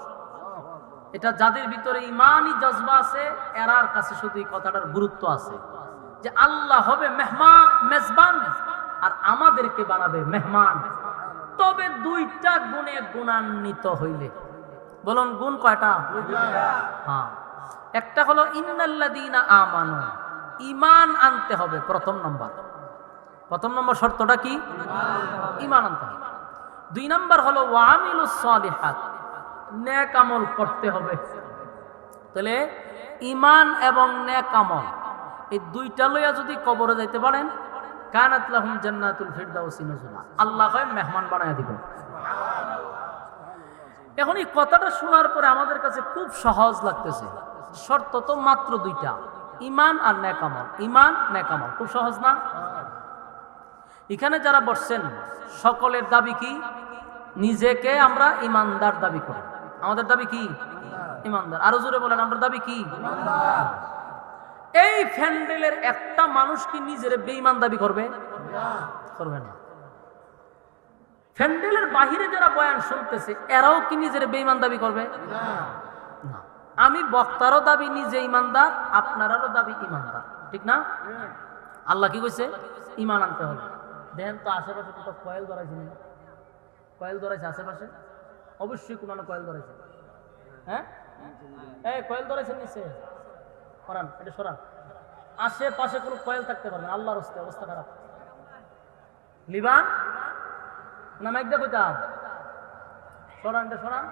এটা! যাদের ভিতরে ইমানি জজবা আছে এরার কাছে শুধু এই কথাটার গুরুত্ব আছে যে আল্লাহ হবে মেজবান আর আমাদেরকে বানাবে মেহমান। তবে দুইটা গুণে গুণান্বিত হইলে। বলুন গুণ কয়টা? হ্যাঁ, একটা হলো ইন্নাল্লাযীনা আমানু, ঈমান আনতে হবে। প্রথম নম্বর শর্তটা কি? ঈমান আনতে হবে। 2 নম্বর হলো ওয়া আমিলুস সালিহাত, নেক আমল করতে হবে। তাহলে ঈমান এবং নেক আমল এই দুইটা লইয়া যদি কবরে যাইতে পারেন, কানাত লাহুম জান্নাতুল ফিরদাউসি নুজুলা, আল্লাহ হয় মেহমান বানায় দিবেন। এখন এই কথাটা শোনার পরে আমাদের কাছে খুব সহজ লাগতেছে। শর্ত তো মাত্র দুইটা, ঈমান আর নেক আমল। ঈমান নেক আমল খুব সহজ না? এখানে যারা বসছেন সকলের দাবি কি? নিজেকে আমরা ঈমানদার দাবি করি। আমাদের দাবি কি? ঈমানদার। আরো জোরে বলেন, আমরা দাবি কি? এই ফ্যান্ডেলের একটা মানুষ কি নিজের বেঈমান দাবি করবে? করবে না। ফ্যান্ডেলের বাহিরে যারা বয়ান শুনতেছে এরাও কি নিজের বেঈমান দাবি করবে? না। আমি বক্তারও দাবি নিজে ইমানদার, আপনারারও দাবি ইমানদার, ঠিক না? আল্লাহ কি কইছে? ঈমান আনতে হবে। দেখেন তো আশেপাশে তো কয়েল ধরাইছে, কয়েল ধরাইছে আশেপাশে, অবশ্যই কোনো কয়েল ধরাইছে। হ্যাঁ, এই কয়েল ধরাইছে নিচে, সরান, এটা সরান। আশেপাশে কোনো কয়েল থাকতে পারবে না, আল্লাহর হস্তে অবস্থা খারাপ। লিবান না মাইক দিয়ে কইতাম, সরান, এটা সরান।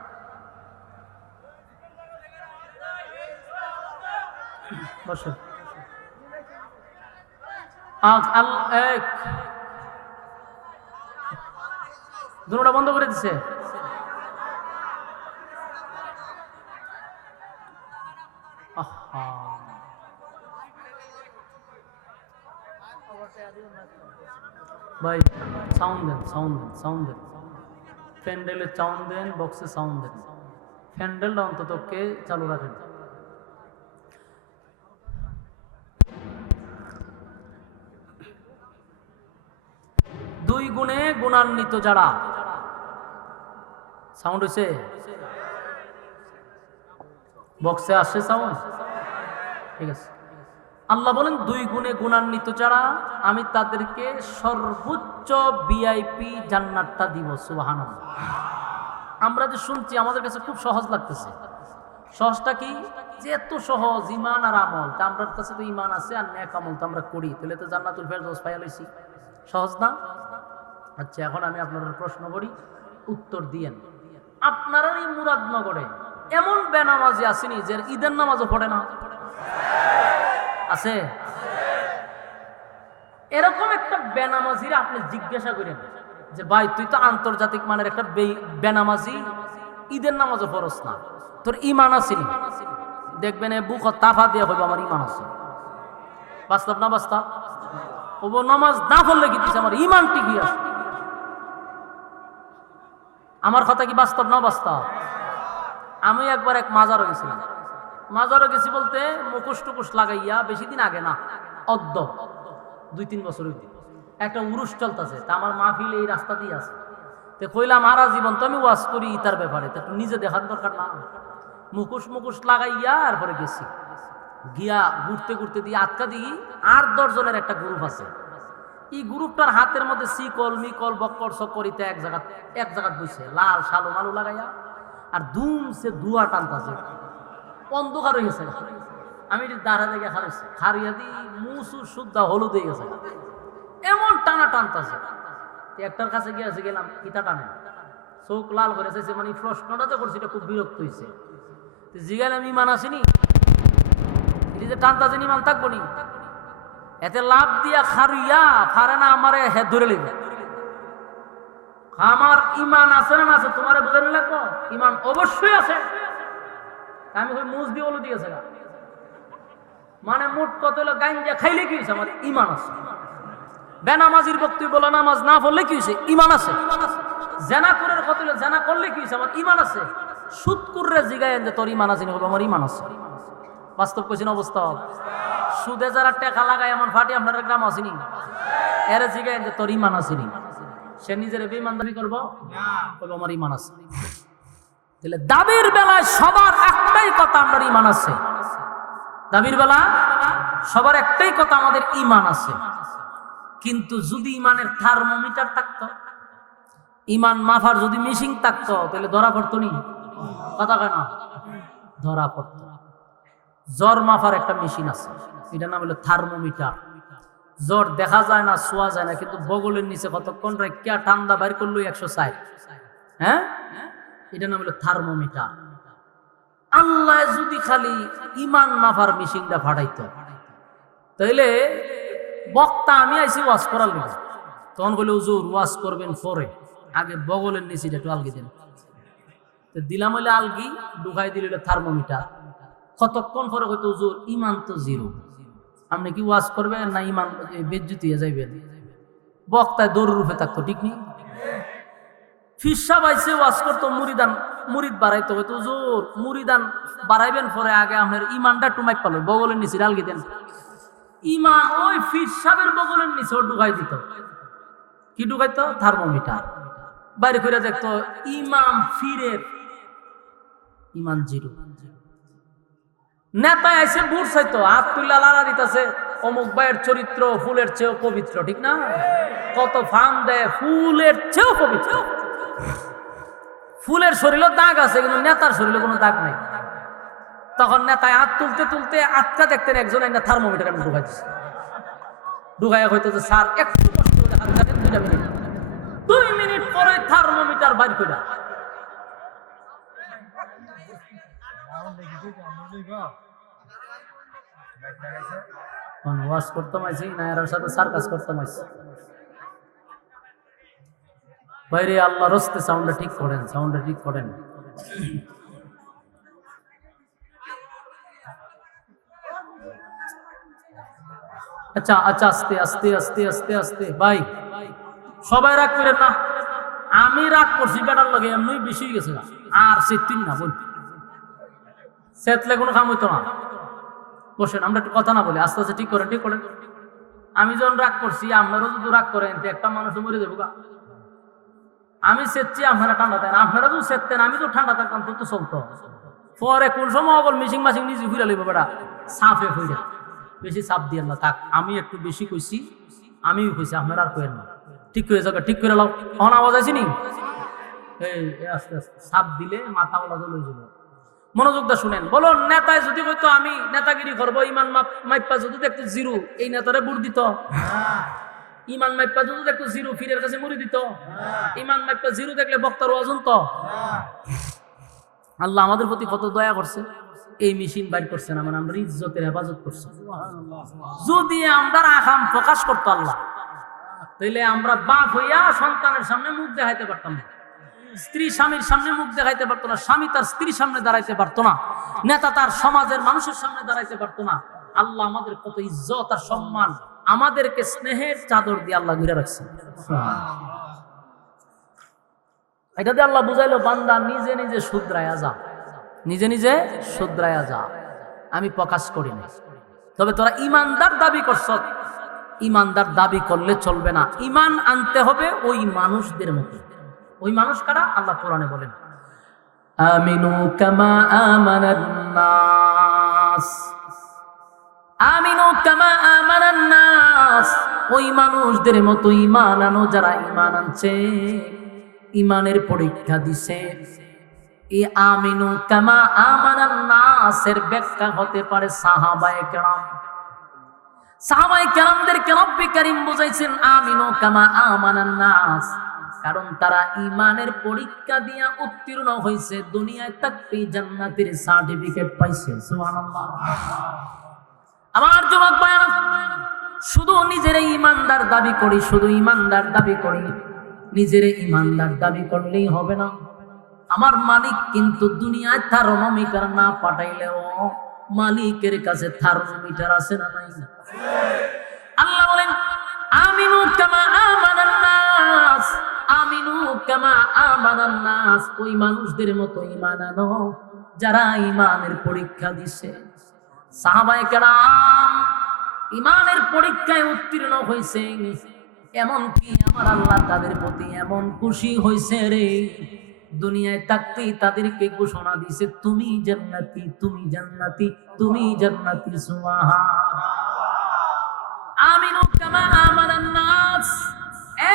বসে দুটোটা বন্ধ করে দিছে। ভাই সাউন্ড দেন, সাউন্ড দেন। প্যান্ডেলে সাউন্ড দেন, বক্সে সাউন্ড দেন। প্যান্ডেলটা অন্তত কে চালু রাখেন। দুই গুণে গুণান্বিত যারা, সাউন্ড হইছে? বক্সে আসছে সাউন্ড? ঠিক আছে। আল্লাহ বলেন দুই গুণে গুণান্বিত যারা, আমি তাদেরকে সর্বোচ্চ ভিআইপি জান্নাতটা দিব। সুবহানাল্লাহ। আমরা যে শুনছি আমাদের কাছে খুব সহজ লাগতেছে। সহজটা কি? যে এত সহজ ঈমান আর আমল, তা আমার কাছে তো ঈমান আছে আর নেক আমল তো আমরা করি, তাহলে তো জান্নাতুল ফেরদাউস পাইয়া লইছি। সহজ না? আচ্ছা, এখন আমি আপনাদের প্রশ্ন করি, উত্তর দিয়েন। আপনারা এই মুরাদনগরে এমন বেনামাজি আসেনি যে ঈদের নামাজও পড়ে না? আছে? এরকম একটা বেনামাজির আপনি জিজ্ঞাসা করেন যে ভাই তুই তো আন্তর্জাতিক মানের একটা বেনামাজি, ঈদের নামাজও পড়স না, তোর ঈমান আসেনি? দেখবেন এ বুক তাফা দিয়ে হইব আমার ঈমান আছে। বাস্তব না বাস্তব? ও নামাজ না পড়লে কি আমার ঈমান টিকি আছে? আমার কথা কি বাস্তব না বাস্তব? আমি একবার এক মাজারও গেছিলাম। মাজারও গেছি বলতে মুখোশ টুকুশ লাগাইয়া, বেশি দিন আগে না, 2-3 বছর একটা উরুস চলতেছে। তা আমার মাহফিল এই রাস্তা দিয়ে আছে। তো কইলাম আরা জীবন তো আমি ওয়াজ করি ইতার ব্যাপারে, তো নিজে দেখার দরকার না? মুখোশ লাগাইয়া এরপরে গেছি। গিয়া ঘুরতে ঘুরতে দিয়ে আটকা দিই 8-10 জনের একটা গ্রুপ আছে। এই গ্রুপটার হাতের মধ্যে শিকল মিকল বক্কর সকরিতে এক জায়গা বসে লাল শালু মালু লাগাইয়া আর ধুমসে ধোয়া টানতেছে, অন্ধকার হয়ে গেছে। আমি দাঁড়া দেখে খারিয়া দিই মুসু শুদ্ধা হলুদ হয়ে গেছে, এমন টানা টানতেছে। একটার কাছে গিয়েছে গেলাম ইটা টানে চোখ লাল করে চাইছে, মানে প্রশ্নটা তো করছি এটা খুব বিরক্ত হয়েছে। জিগালাম ইমান আসেনি, এটি যে টানতা যে ইমান থাকবো নি, এতে লাভ দিয়া খারুইয়া ফারে না আমারে হে ধরে লিবে। আমার ইমান আছে না আছে তোমারে বুঝে নিলে তো ইমান অবশ্যই আছে। আমি ওই মুজ দিয়ে ওলো দিয়েছে, মানে মোট কত হলো গাঞ্জা খাইলে কি হয়েছে আমার ইমান আছে। বেনামাজির বক্তব্য বলে নামাজ না পড়লে কি হয়েছে ইমান আছে। জেনা করে কত হলো জেনা করলে কি হয়েছে আমার ইমান আছে। সুদ করে জিগায় যে তোর ইমান আছে বলবো আমার ইমান আছে। বাস্তব কোচিন অবস্থা সুদে যারা টাকা লাগায় এমন ফাটি আপনার গ্রাম আসেনি, এর জিগায় যে তোর ইমান আসেনি, সে নিজের বেঈমান দাবি করবো বলবো আমার ইমান আছে। তাহলে দাবির বেলায় সবার একটাই কথা আমার ইমান আছে। দাবির বেলা সবার একটাই কথা আমাদের ইমান আছে। কিন্তু যদি ইমানের থার্মোমিটার থাকতো, ইমান মাফার যদি মেশিন থাকতো তাহলে ধরা পড়তো নি, কথা কেন ধরা পড়তো। জ্বর মাফার একটা মেশিন আছে, এটার নাম হলো থার্মোমিটার। জ্বর দেখা যায় না, ছোঁয়া যায় না, কিন্তু বগলের নিচে কতক্ষণ রেখে ঠান্ডা বাইর করলো 160। হ্যাঁ, এটার নাম হলো থার্মোমিটার। আল্লাহ যদি খালি ইমান মাফার মেশিনটা ফাটাইতো তাইলে বক্তা আমি আইসি ওয়াজ করার লিখে, তখন বলে হুজুর ওয়াজ করবেন পরে আগে বগলের নিচে একটু আলগি দেন। দিলাম হইলে আলগি, ঢুকাই দিল থার্মোমিটার। কতক্ষণ পরে হয়তো হুজুর ইমান তো জিরো, আপনি কি ওয়াজ করবেন না ইমান বেজ্জুতি হয়ে যাইবেন। বক্তায় দৌড় রূপে থাকতো, ঠিক নেই। ফিরসা বাইসে ওয়াজ করতো, মুরিদ বাড়াইতো, হয়তো হুজুর মুরিদান বাড়াইবেন পরে আগে আপনার ইমানটা একটু মাইক পালো, বগলের নিচে আলগি দেন। ইমান ওই ফিরসাবের বগলের নিচে ঢুকাই দিত। কি ঢুকাইতো? থার্মোমিটার। বাইরে করে দেখতো ইমাম ফিরের ইমান জিরো। নেতায় এসে বুট চাইতো, হাত তুল্লা লাড়া দিতেছে, অমুক ভাইয়ের চরিত্র ফুলের চেয়েও পবিত্র, ঠিক না? কত ফান দেয়, ফুলের চেয়েও পবিত্র। ফুলের শরীরে দাগ আছে কিন্তু নেতার শরীরে কোনো দাগ নাই। তখন নেতায় হাত তুলতে তুলতে আটকা দেখতেন একজন একটা থার্মোমিটার আমি ঢুকাইছি। ঢুকাইয়া হইতো যে স্যার একটু কষ্ট করে হাত কাটেন, 2 মিনিট, 2 মিনিট পরে থার্মোমিটার বাইর করে ওয়াশ করতাম আইছি না, এর সাথে সার্কাস করতাম আইছি। বাইরে আল্লাহ রস্তে সাউন্ডটা ঠিক করেন, সাউন্ডটা ঠিক করেন। আচ্ছা আচ্ছা, আস্তে আস্তে আস্তে আস্তে আস্তে। ভাই সবাই রাগ করেন না, আমি রাগ করছি বেটার লগে, এমনি বেশি হয়ে গেছে আর সেতিন না, বল সেতলে কোনো কাম হইতো না। বসেন, আমরা একটু কথা না বলি, আস্তে আস্তে ঠিক করেন, ঠিক করেন। আমি যখন রাগ করছি আপনারাও যদি রাগ করেন একটা মানুষ মরে যাবো গা। আমি সেচ্ছি, আপনারা ঠান্ডা থাকেন, আপনারা যদি সেতেন আমি তো ঠান্ডা থাকতাম, তো চলতো। পরে কোন সময় অগল মিশিং মাসিং নিজে ফিরে লইব বেটা, সাফে ফিরে বেশি চাপ দিয়ে না থাক। আমি একটু বেশি কইছি, আমিও কইছি, আপনারা আর কইেন না। ঠিক করে যাবে, ঠিক করে লাও। অন আওয়াজ আছে নি? এই আস্তে আস্তে চাপ দিলে মাথা ওলা জ্বলে যাবে। মনোযোগ দা শুনেন। বলো নেতায় যদি হইতো আমি নেতাগিরি করবো, ইমান মাইপা যদি দেখতো জিরো, এই নেতারে বুট দিত। ইমান মাইপা যদি দেখতো জিরো, ফিরের কাছে মুড়ি দিত। ইমান মাইপা জিরো দেখলে বক্তার ওয়াজন তো। আল্লাহ আমাদের প্রতি কত দয়া করছে, এই মেশিন বাইর করছে না, মানে আমরা ইজ্জতের হেফাজত করছি। যদি আমরা আকাম প্রকাশ করতো আল্লাহ, তাইলে আমরা বাপ হইয়া সন্তানের সামনে মুখ দেখাইতে পারতাম না, স্ত্রী স্বামীর সামনে মুখ দেখাইতে পারতো না, স্বামী তার স্ত্রীর সামনে দাঁড়াইতে পারতো না, নেতা তার সমাজের মানুষের সামনে দাঁড়াইতে পারতো না। আল্লাহ আমাদের কত ইজ্জত আর সম্মান, আমাদেরকে স্নেহের চাদর দিয়ে আল্লাহ ঘিরে রাখছে। এটা দিয়ে আল্লাহ বুঝাইলো, বান্দা নিজে নিজে শুধরায়া যা, নিজে নিজে শুধরায়া যা, আমি প্রকাশ করি না। তবে তোরা ইমানদার দাবি করছ, ইমানদার দাবি করলে চলবে না, ইমান আনতে হবে ওই মানুষদের মতো। ওই মানুষ কারা? আল্লাহ কোরআনে বলেন, আমিনু কামা আমানান নাস, আমিনু কামা আমানান নাস, ওই মানুষদের মতো ঈমান আনো যারা ঈমান আনছে, ঈমানের পরীক্ষা দিছে। এই আমিনু কামা আমানান নাসের ব্যাখ্যা হতে পারে সাহাবায়ে কেরাম। সাহাবায়ে কেরামদেরকে রব্বে কারীম বুঝাইছেন আমিনু কামা আমানান নাস, কারণ তারা ঈমানের পরীক্ষা দিয়া উত্তীর্ণ হইছে, দুনিয়ায় থাকতেই জান্নাতের সার্টিফিকেট পাইছে। সুবহানাল্লাহ। আমার যুবক ভাইরা, শুধু নিজের ঈমানদার দাবি করি, শুধু ঈমানদার দাবি করি, নিজের ঈমানদার দাবি করলেই হবে না। আমার মালিক কিন্তু দুনিয়ায় থার্মোমিটার না পাঠাইলেও মালিকের কাছে থার্মোমিটার আছে না নাই? আল্লাহ বলেন আমিনু কামা আমানান নাস, আমিনু কামা আমানান নাস, ওই মানুষদের মতো ঈমান আনো যারা ঈমানের পরীক্ষা দিছে। সাহাবায়ে কেরাম ঈমানের পরীক্ষায় উত্তীর্ণ হইছে, এমন কি আমার আল্লাহ তাদের প্রতি এমন খুশি হইছে রে, দুনিয়ায় থাকতেই তাদেরকে ঘোষণা দিছে তুমি জান্নাতি, তুমি জান্নাতি, তুমি জান্নাতি। সুবহানাল্লাহ। আমিনু কামা আমানান নাস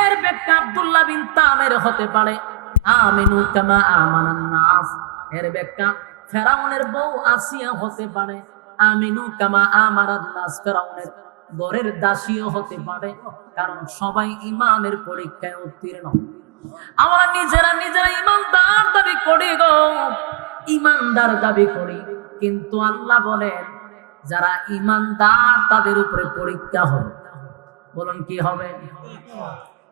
এর ব্যাখ্যা আব্দুল্লাহ বিন তামের হতে পারে। আমিনু কামা আমানান নাস এর ব্যাখ্যা ফেরাউনের বউ আসিয়া হতে পারে। আমিনু কামা আমানান নাস ফেরাউনের ঘরের দাসীও হতে পারে, কারণ সবাই ঈমানের পরীক্ষায় উত্তীর্ণ। আমরা নিজেরা ঈমানদার দাবি করি গো, ঈমানদার দাবি করি, কিন্তু আল্লাহ বলেন যারা ঈমানদার তাদের উপরে পরীক্ষা হবে। বলুন কি হবে?